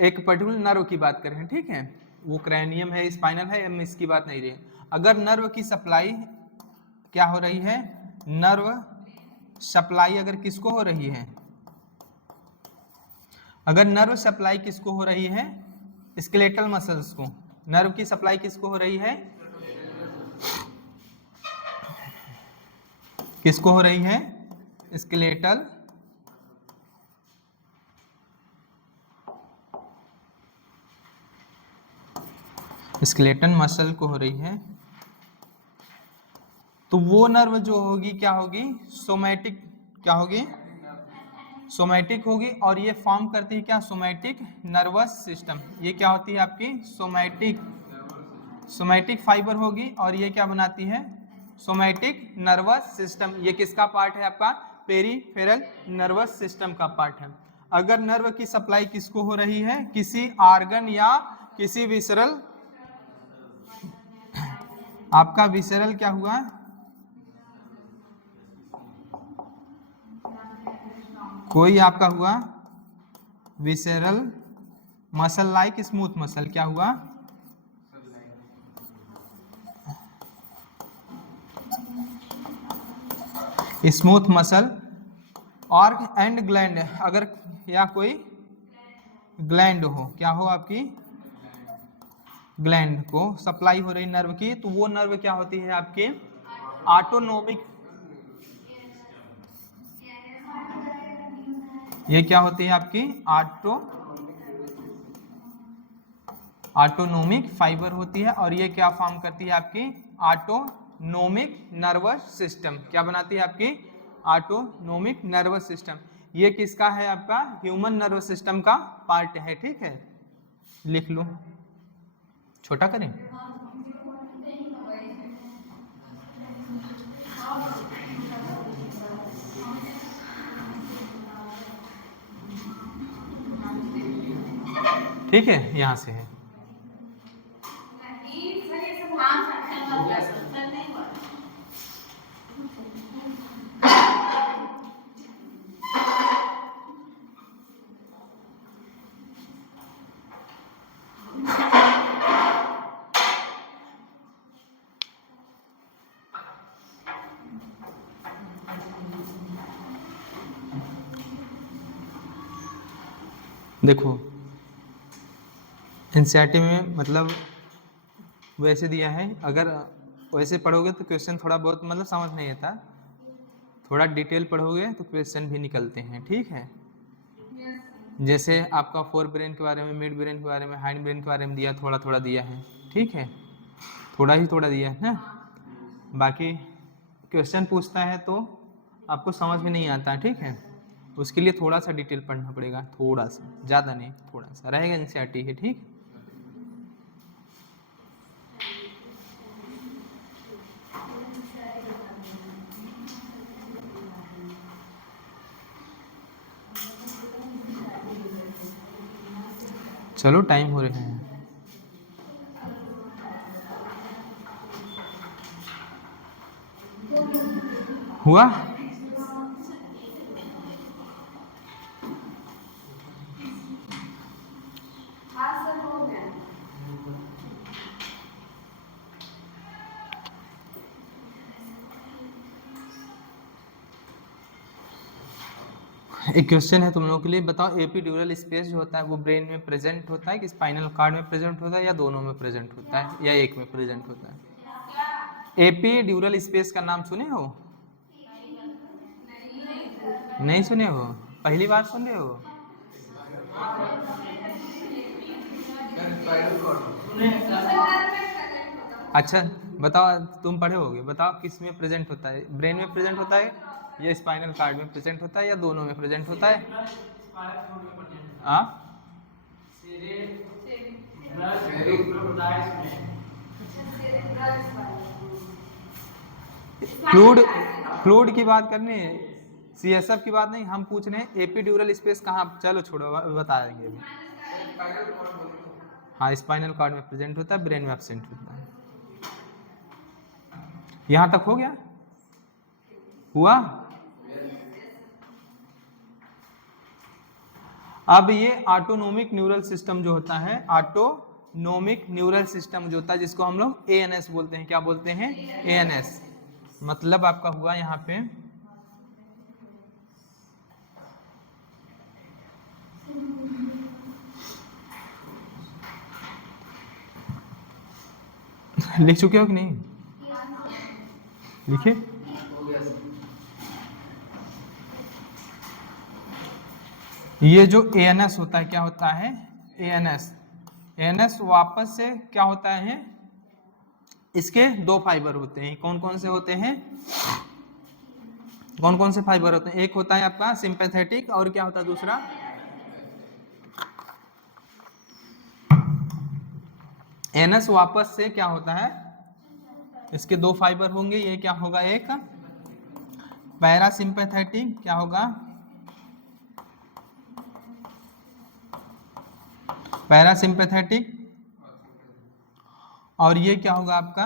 एक पर्टिकुलर नर्व की बात करें, ठीक है, वो क्रेनियम है, स्पाइनल है, हम इसकी बात नहीं रही। अगर नर्व की सप्लाई क्या हो रही है, नर्व सप्लाई अगर किसको हो रही है, अगर नर्व सप्लाई किसको हो रही है, स्केलेटल मसल्स को, नर्व की सप्लाई किसको हो रही है, किसको हो रही है, स्केलेटल स्केलेटन मसल को हो रही है, तो वो नर्व जो होगी क्या होगी, सोमैटिक, क्या होगी, सोमैटिक होगी। और ये फॉर्म करती है क्या, सोमैटिक नर्वस सिस्टम। ये क्या होती है आपकी, सोमैटिक फाइबर होगी, और ये क्या बनाती है, सोमैटिक नर्वस सिस्टम। ये किसका पार्ट है आपका, पेरिफेरल नर्वस सिस्टम का पार्ट है। अगर नर्व की सप्लाई किसको हो रही है, किसी आर्गन या किसी विसरल, आपका विसरल क्या हुआ, कोई आपका हुआ visceral muscle like smooth muscle, क्या हुआ, स्मूथ मसल, और एंड ग्लैंड, अगर या कोई ग्लैंड हो, क्या हो आपकी ग्लैंड को सप्लाई हो रही नर्व की, तो वो नर्व क्या होती है आपकी ऑटोनोमिक, ये क्या होती है आपकी ऑटोनोमिक फाइबर होती है। और ये क्या फॉर्म करती है आपकी ऑटोनोमिक नर्वस सिस्टम, क्या बनाती है आपकी ऑटोनोमिक नर्वस सिस्टम। ये किसका है, आपका ह्यूमन नर्वस सिस्टम का पार्ट है, ठीक है, लिख लो, छोटा करें, ठीक है, यहां से है। देखो एनसीईआरटी में मतलब वैसे दिया है, अगर वैसे पढ़ोगे तो क्वेश्चन थोड़ा बहुत मतलब समझ नहीं आता, थोड़ा डिटेल पढ़ोगे तो क्वेश्चन भी निकलते हैं, ठीक है। जैसे आपका फोर ब्रेन के बारे में, मिड ब्रेन के बारे में, हाइंड ब्रेन के बारे में दिया, थोड़ा थोड़ा दिया है, ठीक है, थोड़ा ही थोड़ा दिया है ना। बाकी क्वेश्चन पूछता है तो आपको समझ में नहीं आता, ठीक है, उसके लिए थोड़ा सा डिटेल पढ़ना पड़ेगा, थोड़ा सा, ज़्यादा नहीं, थोड़ा सा रहेगा एनसीईआरटी है, ठीक। चलो टाइम हो रहे हैं, हुआ, एक क्वेश्चन है तुम लोगों के लिए, बताओ एपीड्यूरल स्पेस जो होता है वो ब्रेन में प्रेजेंट होता है कि स्पाइनल कार्ड में प्रेजेंट होता है, या दोनों में प्रेजेंट होता है, या एक में प्रेजेंट होता है। एपीड्यूरल स्पेस का नाम सुने हो, नहीं सुने हो, पहली बार सुन रहे हो, अच्छा बताओ, तुम पढ़े होगे, बताओ किस में प्रेजेंट होता है, ब्रेन में प्रेजेंट होता है या स्पाइनल कार्ड में प्रेजेंट होता है, या दोनों में प्रेजेंट होता है। फ्लूइड की बात करनी है, सीएसएफ की बात नहीं, हम पूछ रहे हैं एपीड्यूरल स्पेस कहाँ, चलो छोड़ो बता देंगे अभी। हाँ स्पाइनल कार्ड में प्रेजेंट होता है, ब्रेन में एब्सेंट होता है। यहां तक हो गया, हुआ। अब ये ऑटोनोमिक न्यूरल सिस्टम जो होता है, ऑटोनोमिक न्यूरल सिस्टम जो होता है, जिसको हम लोग एएनएस बोलते हैं, क्या बोलते हैं, एएनएस, मतलब आपका हुआ यहाँ पे लिख चुके हो कि नहीं? लिखे? ये जो ANS होता है क्या होता है? ANS वापस से क्या होता है? इसके दो फाइबर होते हैं। कौन कौन से होते हैं? कौन कौन से फाइबर होते हैं? एक होता है आपका सिंपैथेटिक और क्या होता है दूसरा? ANS वापस से क्या होता है? इसके दो फाइबर होंगे। ये क्या होगा? एक पैरासिम्पैथेटिक, क्या होगा? पैरासिम्पैथेटिक। और ये क्या होगा आपका?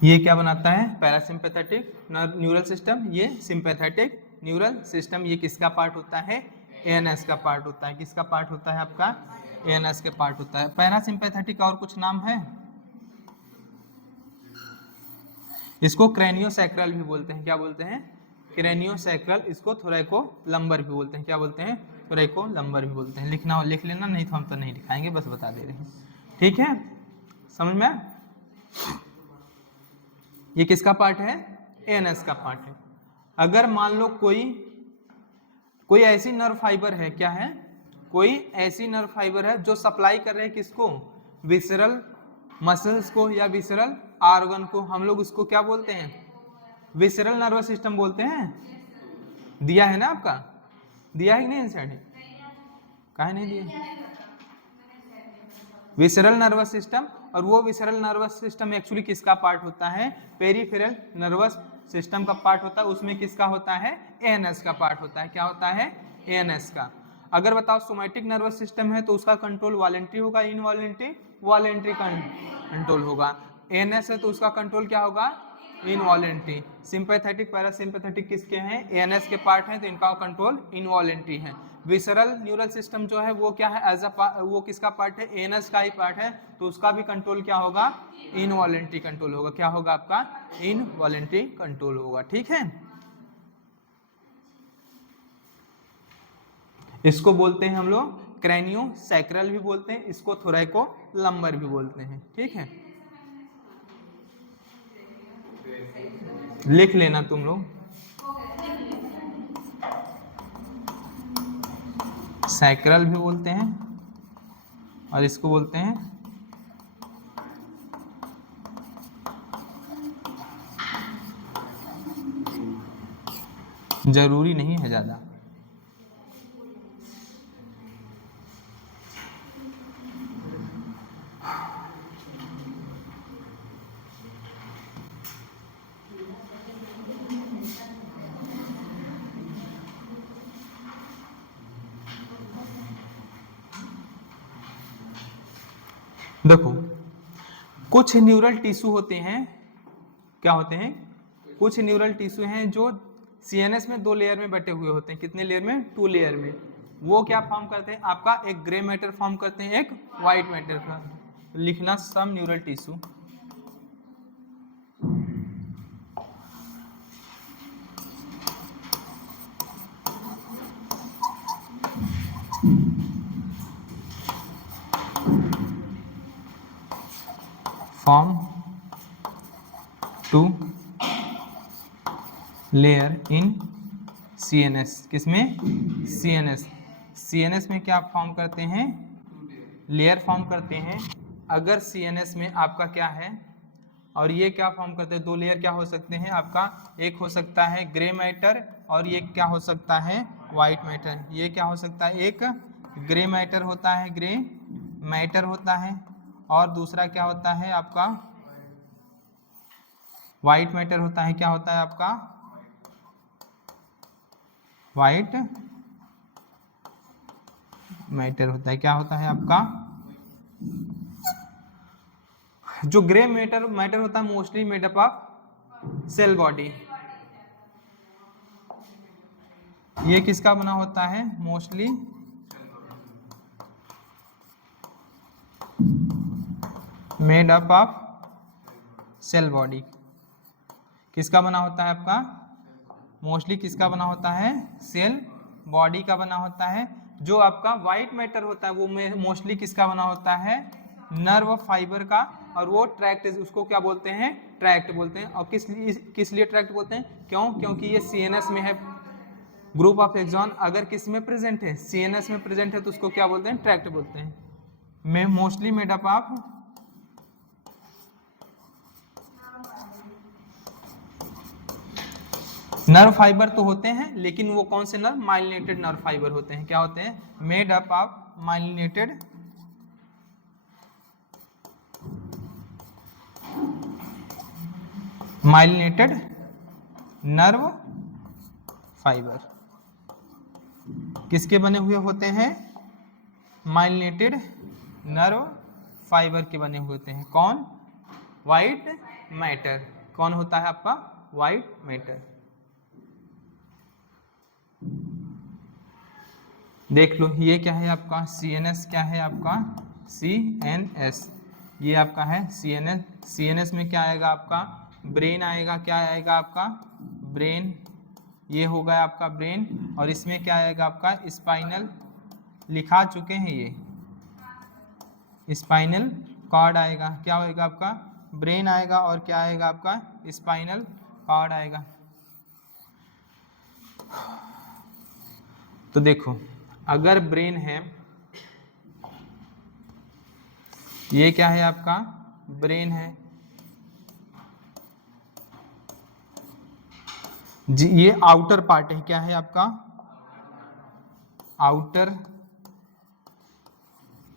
ये क्या बनाता है? Parasympathetic neural system. ये सिंपैथेटिक न्यूरल सिस्टम। ये किसका पार्ट होता है? ANS का पार्ट होता है। किसका पार्ट होता है आपका? ANS के पार्ट होता है। पैरासिम्पैथेटिक और कुछ नाम है? इसको क्रेनियोसैक्रल भी बोलते हैं। क्या बोलते हैं? क्रेनियोसैक्रल। इसको थोरैकोलंबर भी बोलते हैं। क्या बोलते हैं? थोरैकोलंबर भी बोलते हैं। लिखना हो लिख लेना, नहीं तो हम तो नहीं लिखाएंगे, बस बता दे रहे हैं। ठीक है, समझ में? ये किसका पार्ट है? ANS का पार्ट है। अगर मान लो कोई ऐसी नर्व फाइबर है, क्या है? कोई ऐसी नर्व फाइबर है जो सप्लाई कर रहे हैं किसको? विसरल मसल्स को या विसरल ऑर्गन को। हम लोग उसको क्या बोलते हैं? विसरल नर्वस सिस्टम बोलते हैं। दिया है ना आपका? दिया है कि नहीं इंसर्ट? काहे नहीं दिया? Visceral nervous system. और वो विसरल नर्वस सिस्टम एक्चुअली किसका पार्ट होता है? पेरिफेरल नर्वस सिस्टम का पार्ट होता है। उसमें किसका होता है? ANS का पार्ट होता है। क्या होता है? ANS का। अगर बताओ सोमैटिक नर्वस सिस्टम है तो उसका कंट्रोल वॉलेंट्री होगा, इनवॉलेंट्री? वॉलेंट्री कंट्रोल होगा। ANS है तो उसका कंट्रोल क्या होगा? इनवॉलेंट्री। सिंपैथेटिक पैरासिम्पैथेटिक किसके हैं? ANS के पार्ट हैं, तो इनका कंट्रोल इनवॉलेंट्री है। विसरल न्यूरल सिस्टम जो है वो क्या है? वो किसका पार्ट है? ANS का ही पार्ट है, तो उसका भी कंट्रोल क्या होगा? इनवॉलेंट्री कंट्रोल होगा। क्या होगा आपका? इनवॉलेंट्री कंट्रोल होगा। ठीक है, इसको बोलते हैं हम लोग क्रेनियोसैक्रल भी बोलते हैं, इसको थोरैकोलंबर भी बोलते हैं। ठीक है, लिख लेना तुम लोग। सैक्रल भी बोलते हैं और इसको बोलते हैं जरूरी नहीं है ज्यादा। देखो, कुछ न्यूरल टिश्यू होते हैं। क्या होते हैं? कुछ न्यूरल टिश्यू हैं जो CNS में 2 लेयर में बटे हुए होते हैं। कितने लेयर में? 2 लेयर में। वो क्या फॉर्म करते हैं? आपका एक ग्रे मैटर फॉर्म करते हैं, एक व्हाइट मैटर का। लिखना some neural tissue. Form 2 layer in CNS। किसमें? CNS में क्या फॉर्म करते हैं? लेयर फॉर्म करते हैं। अगर CNS में आपका क्या है और ये क्या फॉर्म करते हैं? 2 लेयर क्या हो सकते हैं आपका? एक हो सकता है ग्रे मैटर और ये क्या हो सकता है? White matter. ये क्या हो सकता है? एक ग्रे मैटर होता है, ग्रे मैटर होता है, और दूसरा क्या होता है आपका? व्हाइट मैटर होता है। क्या होता है आपका? व्हाइट मैटर होता है। क्या होता है आपका? जो ग्रे मैटर होता है mostly made up of cell body. ये किसका बना होता है? Mostly made up of cell body. किसका बना होता है आपका? मोस्टली किसका बना होता है? सेल बॉडी का बना होता है। जो आपका व्हाइट मैटर होता है वो मोस्टली किसका बना होता है, नर्व फाइबर का, और वो ट्रैक्ट, उसको क्या बोलते हैं, ट्रैक्ट बोलते हैं। और किस लिए ट्रैक्ट बोलते हैं, क्यों, क्योंकि ये सीएनएस में है। ग्रुप ऑफ एक्सॉन अगर किस में प्रेजेंट है, सीएनएस में प्रेजेंट है, तो उसको क्या बोलते हैं, ट्रैक्ट बोलते हैं। में mostly made up of nerve fibre तो होते हैं, लेकिन वो कौन से नर्व, माइलिनेटेड नर्व फाइबर होते हैं। क्या होते हैं, made up of myelinated nerve fibre. किसके बने हुए होते हैं, माइलिनेटेड नर्व फाइबर के बने हुए होते हैं। कौन, व्हाइट मैटर। कौन होता है आपका, व्हाइट मैटर। देख लो, ये क्या है आपका सीएनएस, क्या है आपका सीएनएस, ये आपका है सीएनएस। सीएनएस में क्या आएगा आपका, ब्रेन आएगा। क्या आएगा आपका, ब्रेन, ये होगा आपका ब्रेन। और इसमें क्या आएगा आपका, स्पाइनल, लिखा चुके हैं ये, स्पाइनल कॉर्ड आएगा। क्या होगा आपका, ब्रेन आएगा, और क्या आएगा आपका, स्पाइनल कॉर्ड आएगा। तो देखो, अगर ब्रेन है, ये क्या है आपका, ब्रेन है जी, ये आउटर पार्ट है। क्या है आपका, आउटर,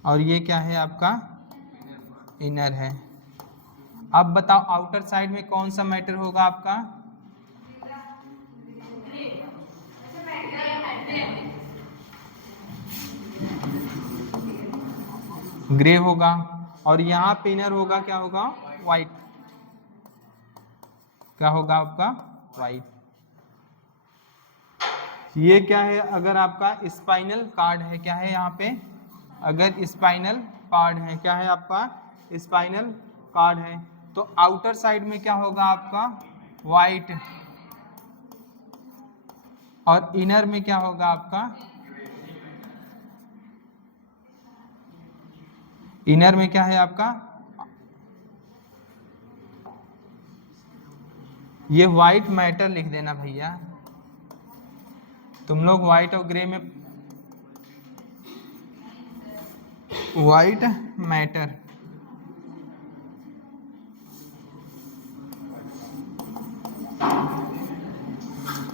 और ये क्या है आपका, इनर है। अब बताओ, आउटर साइड में कौन सा मैटर होगा आपका, ग्रे होगा। और यहाँ पे इनर होगा, क्या होगा, व्हाइट। क्या होगा आपका, व्हाइट। ये क्या है, अगर आपका स्पाइनल कार्ड है, क्या है यहाँ पे, अगर स्पाइनल कार्ड है, क्या है आपका, स्पाइनल कार्ड है, तो आउटर साइड में क्या होगा आपका, व्हाइट, और इनर में क्या होगा आपका, इनर में क्या है आपका, ये व्हाइट मैटर लिख देना भैया, तुम लोग व्हाइट और ग्रे में, व्हाइट मैटर।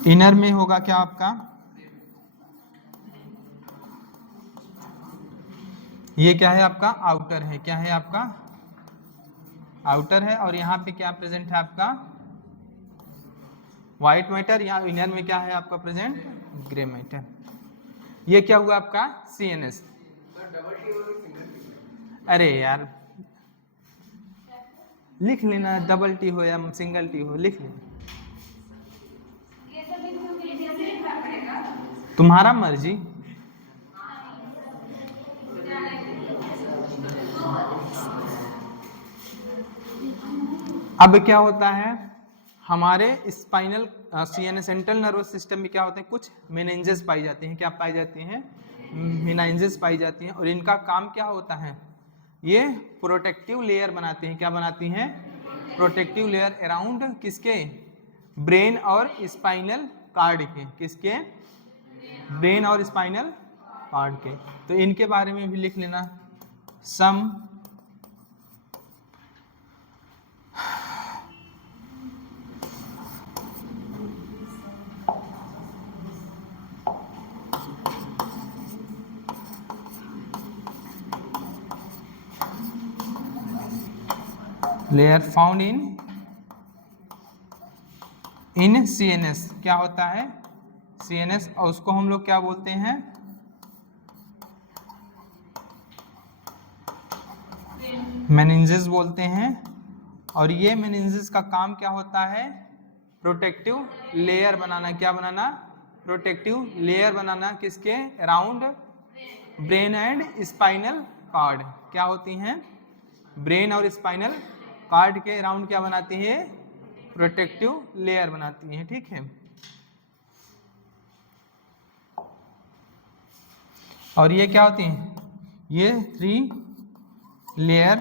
इनर में होगा क्या आपका, ये क्या है आपका, आउटर है। क्या है आपका, आउटर है। और यहाँ पे क्या प्रेजेंट है आपका, व्हाइट मैटर। यहाँ इनर में क्या है आपका प्रेजेंट, ग्रे मैटर। ये क्या हुआ आपका, सीएनएस। अरे यार लिख लेना, डबल टी हो या सिंगल टी हो, लिख लेना, तुम्हारा मर्जी। अब क्या होता है, हमारे spinal CNS central nervous system में क्या होते हैं, कुछ मेनिंजेस पाई जाती हैं। क्या पाई जाती हैं, मेनिंजेस पाई जाती हैं। और इनका काम क्या होता है, ये प्रोटेक्टिव लेयर बनाती हैं। क्या बनाती हैं, प्रोटेक्टिव लेयर अराउंड किसके, ब्रेन और स्पाइनल कार्ड के। किसके, ब्रेन और स्पाइनल कार्ड के। तो इनके बारे में भी लिख लेना, सम लेयर फाउंड इन सीएनएस। क्या होता है, सीएनएस, और उसको हम लोग क्या बोलते हैं, मेनिंजेस बोलते हैं। और ये मेनिंजेस का काम क्या होता है, प्रोटेक्टिव लेयर बनाना। क्या बनाना, प्रोटेक्टिव लेयर बनाना, किसके, around brain and spinal cord. क्या होती हैं, ब्रेन और स्पाइनल कार्ड के अराउंड क्या बनाती है, प्रोटेक्टिव लेयर बनाती है। ठीक है, और ये क्या होती हैं, ये 3 लेयर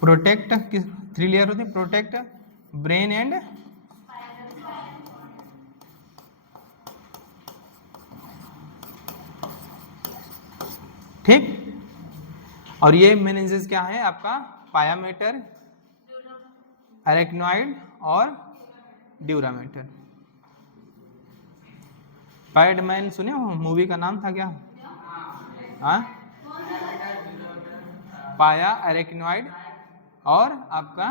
प्रोटेक्ट, 3 लेयर होती है, प्रोटेक्ट ब्रेन एंड ठीक। और ये मेनिंजेस क्या है आपका, पायामेटर, अरेक्नॉइड और ड्यूरामेटर। पैडमैन सुने हो, मूवी का नाम था क्या? हाँ, पाया, अरेक्नॉइड और आपका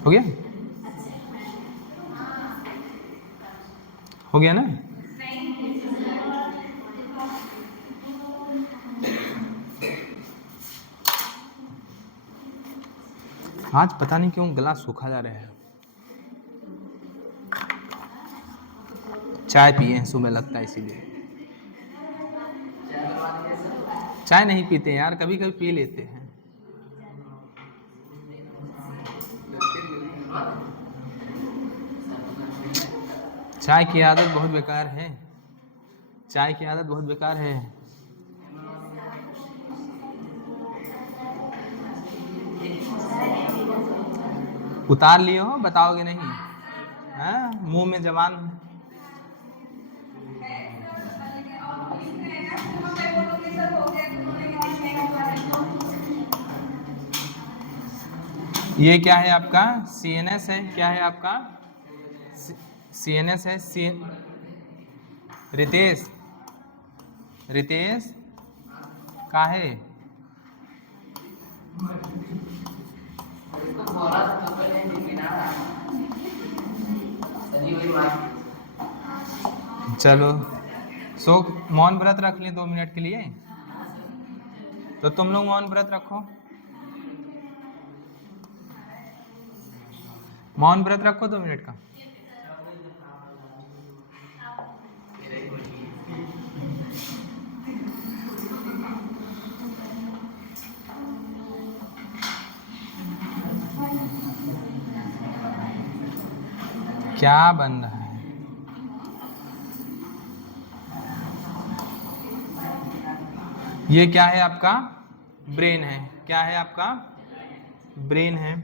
हो गया, हो गया ना? आज पता नहीं क्यों गला सूखा जा रहा है, चाय पिए हैं सुबह लगता है इसीलिए। चाय नहीं पीते यार, कभी कभी पी लेते हैं। चाय की आदत बहुत बेकार है, चाय की आदत बहुत बेकार है। उतार लिए हो, बताओगे नहीं? हाँ, मुंह में जबान। ये क्या है आपका, CNS है, क्या है आपका CNS है, रितेश, रितेश का है? चलो सो मौन व्रत रख लें 2 मिनट के लिए, तो तुम लोग मौन व्रत रखो, मौन व्रत रखो 2 मिनट का। क्या बन रहा है? ये क्या है आपका, ब्रेन है, क्या है आपका, ब्रेन है।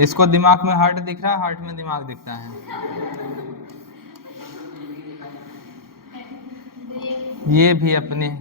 इसको दिमाग में हार्ट दिख रहा है, हार्ट में दिमाग दिखता है। ये भी अपने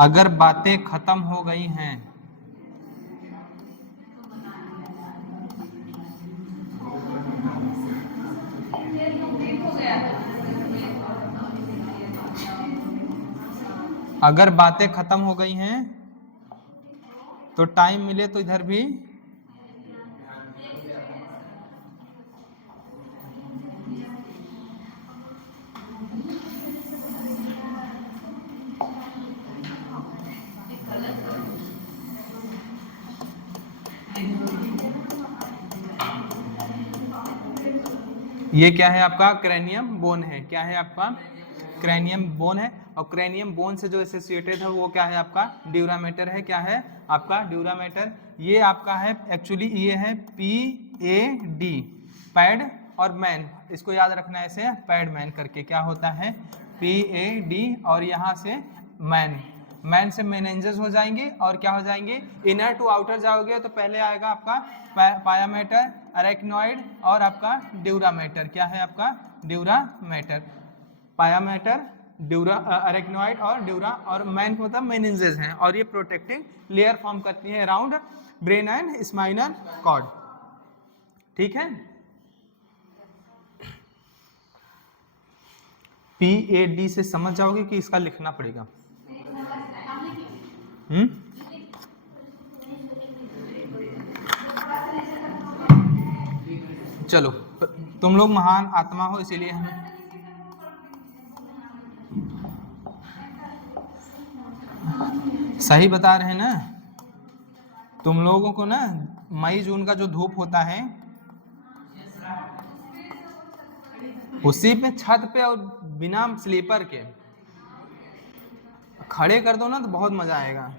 अगर बातें खत्म हो गई हैं अगर बातें खत्म हो गई हैं तो टाइम मिले तो इधर भी ये क्या है आपका, क्रेनियम बोन है, क्या है आपका, क्रेनियम बोन है। और क्रेनियम बोन से जो एसोसिएटेड है वो क्या है आपका, ड्यूरामेटर है, क्या है आपका, ड्यूरामेटर। ये आपका है एक्चुअली, ये है PAD, पैड और मैन, इसको याद रखना है ऐसे, पैड मैन करके क्या होता है, PAD और यहाँ से मैन। मैन से मेनिंजेस हो जाएंगे और क्या हो जाएंगे, इनर टू आउटर जाओगे तो पहले आएगा आपका पाया मैटर, अरेक्नॉइड और आपका ड्यूरा मैटर। क्या है आपका, ड्यूरा मैटर, पाया मैटर, ड्यूरा, अरेक्नॉइड और ड्यूरा, और मैन को मतलब मेनिंजेस हैं, और ये प्रोटेक्टिंग लेयर फॉर्म करती है around brain and spinal cord. ठीक है, PAD से समझ जाओगे कि इसका लिखना पड़ेगा। चलो, तुम लोग महान आत्मा हो इसीलिए हमें सही बता रहे हैं ना। तुम लोगों को ना मई जून का जो धूप होता है उसी पे छत पे और बिना स्लीपर के खड़े कर दो ना तो बहुत मजा आएगा।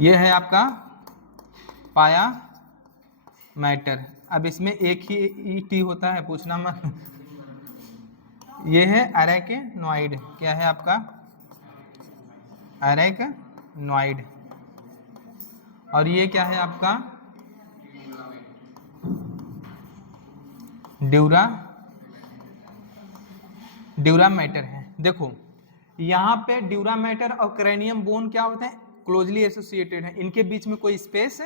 ये है आपका पाया मैटर। अब इसमें एक ही टी होता है, पूछना मत। ये है अरेक्नॉइड। क्या है आपका, अरेक्नॉइड। और ये क्या है आपका, ड्यूरा मैटर है। देखो यहाँ पे ड्यूरा मैटर और क्रेनियम बोन क्या होते हैं, क्लोजली एसोसिएटेड है, इनके बीच में कोई स्पेस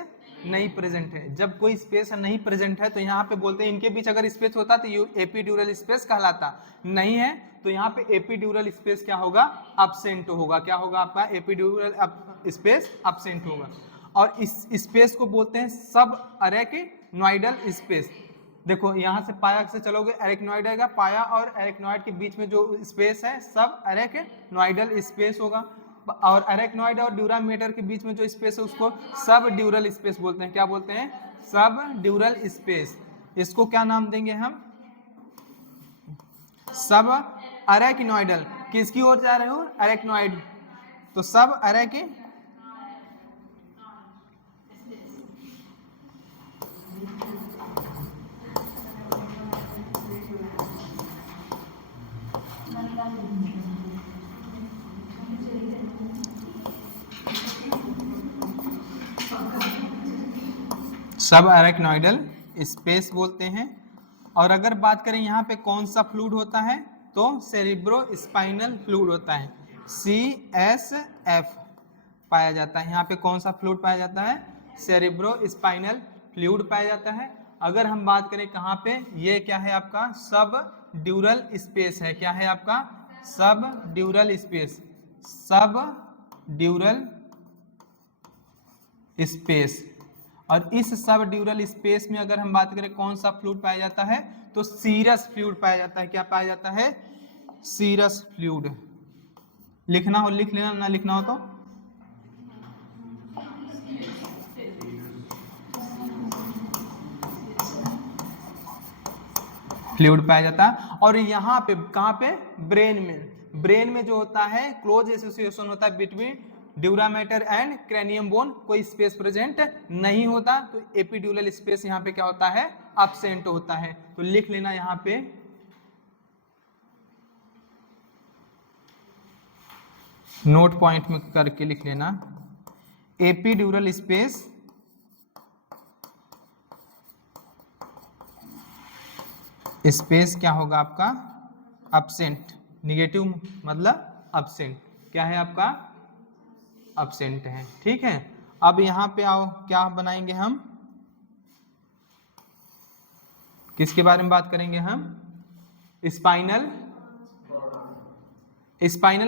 नहीं प्रेजेंट है। जब कोई स्पेस नहीं प्रेजेंट है तो यहाँ पे बोलते हैं इनके बीच अगर स्पेस होता तो ये एपीड्यूरल स्पेस कहलाता, नहीं है तो यहाँ पे एपीड्यूरल स्पेस क्या होगा, अब्सेंट होगा। क्या होगा आपका, एपीड्यूरल स्पेस अब्सेंट होगा। और इस स्पेस को बोलते हैं सब अरेक्नॉइडल स्पेस। देखो यहाँ से पाया से चलोगे अरेक्नॉइड आएगा, पाया और अरेक्नॉइड के बीच में जो स्पेस है सब अरेक्नॉइडल स्पेस होगा, और अरेक्नॉइड और ड्यूरा मैटर के बीच में जो स्पेस है उसको सब ड्यूरल स्पेस बोलते हैं। क्या बोलते हैं, सब ड्यूरल स्पेस। इसको क्या नाम देंगे हम, सब अरेक्नॉइडल। किसकी ओर जा रहे हो, अरेक्नॉइड, तो सब अरेक्नॉइड। सब अरेक्नॉइडल स्पेस बोलते हैं। और अगर बात करें यहाँ पे कौन सा फ्लूइड होता है तो सेरिब्रोस्पाइनल फ्लूइड होता है, CSF पाया जाता है। यहाँ पे कौन सा फ्लूइड पाया जाता है, सेरिब्रोस्पाइनल फ्लूइड पाया जाता है। अगर हम बात करें कहाँ पे, ये क्या है आपका सब ड्यूरल स्पेस है। क्या है आपका, सब ड्यूरल स्पेस, सब ड्यूरल स्पेस। और इस सब ड्यूरल स्पेस में अगर हम बात करें कौन सा फ्लूइड पाया जाता है तो सीरस फ्लूइड पाया जाता है। क्या पाया जाता है, सीरस फ्लूइड। लिखना हो लिख लेना, ना लिखना हो तो फ्लूइड पाया जाता है। और यहाँ पे कहाँ पे, ब्रेन में जो होता है क्लोज एसोसिएशन होता है between dura mater and cranium bone, कोई स्पेस प्रेजेंट नहीं होता, तो एपीड्यूरल स्पेस यहाँ पे क्या होता है, अब्सेंट होता है। तो लिख लेना यहाँ पे नोट पॉइंट में करके लिख लेना, एपीड्यूरल स्पेस क्या होगा आपका, अब्सेंट। निगेटिव मतलब अब्सेंट, क्या है आपका, अब्सेंट है। ठीक है, अब यहाँ पे आओ, क्या बनाएंगे हम, किसके बारे में बात करेंगे हम, स्पाइनल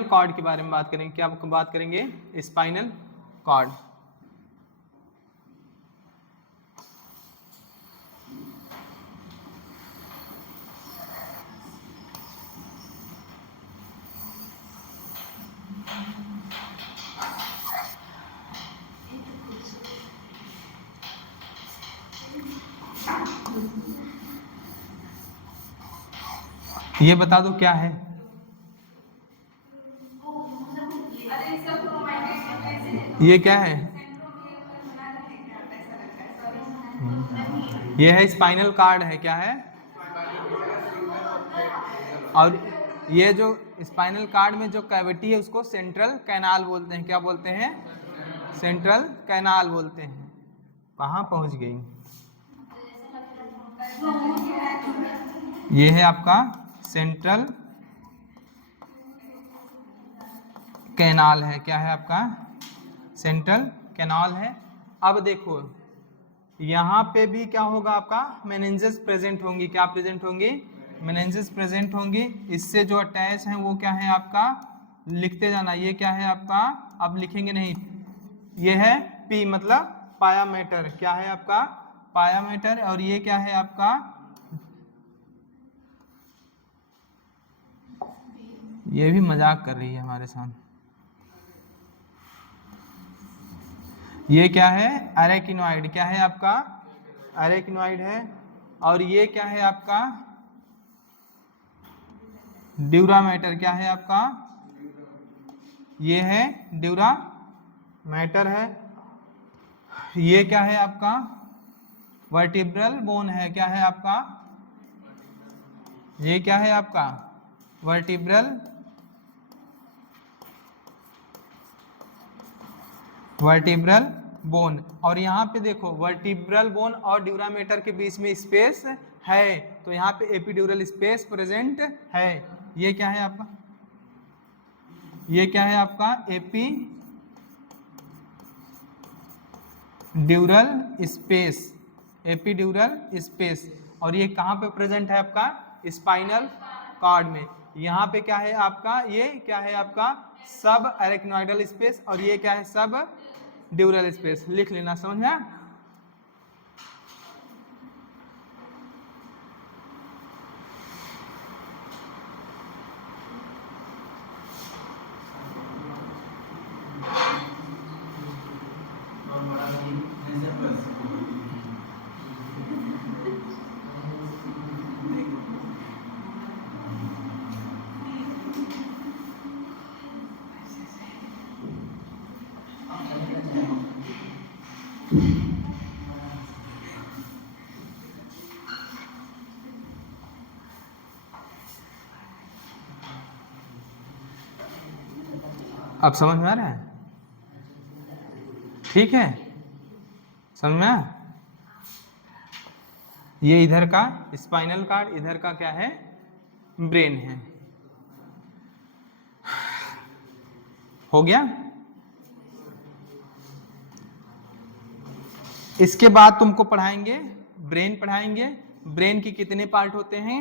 कॉर्ड के बारे में बात करेंगे। क्या बात करेंगे, स्पाइनल कॉर्ड। ये बता दो क्या है, ये क्या है, ये है स्पाइनल कार्ड है। क्या है, और ये जो स्पाइनल कार्ड में जो कैविटी है उसको सेंट्रल कैनाल बोलते हैं। क्या बोलते हैं? सेंट्रल कैनाल बोलते हैं। कहाँ पहुंच गई? ये है आपका सेंट्रल कैनाल है। क्या है आपका? सेंट्रल कैनाल है। अब देखो यहाँ पे भी क्या होगा आपका? मेनिंजेस प्रेजेंट होंगी। क्या प्रेजेंट होंगी? मेनिंजेस प्रेजेंट होंगी। इससे जो अटैच है वो क्या है आपका? लिखते जाना। ये क्या है आपका? अब लिखेंगे नहीं। ये है पी मतलब पायामेटर। क्या है आपका? पायामेटर। और ये क्या है आपका? ये भी मजाक कर रही है हमारे साथ। ये क्या है? अरेकिनॉइड। क्या है आपका? अरेकिनॉइड है। और ये क्या है आपका? ड्यूरामेटर। क्या है आपका? ये है ड्यूरामेटर है। ये क्या है आपका? वर्टिब्रल बोन है। क्या है आपका? ये क्या है आपका? Vertebral bone. और यहाँ पे देखो वर्टिब्रल बोन और ड्यूरामेटर के बीच में स्पेस है, तो यहाँ पे एपिड्यूरल स्पेस प्रेजेंट है। ये क्या है आपका? ये क्या है आपका? Epidural space. Epidural space. और ये कहाँ पे प्रेजेंट है आपका? स्पाइनल कार्ड में। यहाँ पे क्या है आपका? ये क्या है आपका? सब अरेक्नोइडल स्पेस। और ये क्या है? सब ड्यूरल स्पेस। लिख लेना, समझ में? अब समझ में आ रहा है? ठीक है, समझ में आया? ये इधर का स्पाइनल कार्ड, इधर का क्या है? ब्रेन है। हो गया? इसके बाद तुमको पढ़ाएंगे ब्रेन पढ़ाएंगे। ब्रेन के कितने पार्ट होते हैं?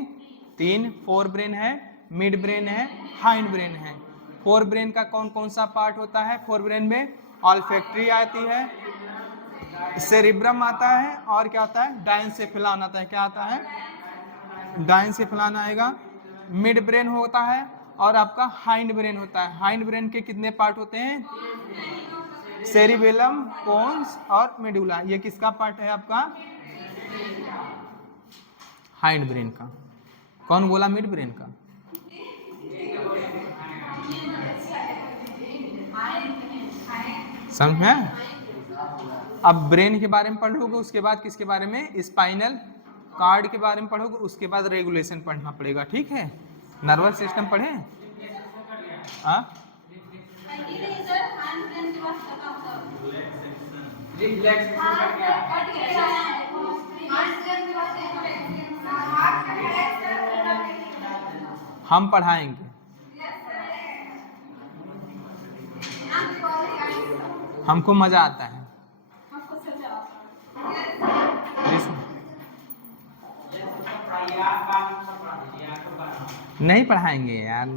3। फोर ब्रेन है, मिड ब्रेन है, हाइंड ब्रेन है। फोर ब्रेन का कौन कौन सा पार्ट होता है? फोर ब्रेन में ऑल्फैक्टरी आती है, सेरिब्रम आता है, और क्या आता है? डायनसेफेलन आता है। क्या आता है? डायनसेफेलन आएगा। मिड ब्रेन होता है और आपका हाइंड ब्रेन होता है। हाइंड ब्रेन के कितने पार्ट होते हैं? सेरिबेलम, पोन्स और मेडुला। ये किसका पार्ट है आपका? हाइंड ब्रेन का। कौन बोला मिड ब्रेन का? समझ में? अब ब्रेन के बारे में पढ़ लोगे, उसके बाद किसके बारे में? स्पाइनल कार्ड के बारे में पढ़ोगे, उसके बाद रेगुलेशन पढ़ना पड़ेगा। ठीक है? नर्वस सिस्टम पढ़े? हम पढ़ाएंगे। हमको मजा आता है। नहीं पढ़ाएंगे यार।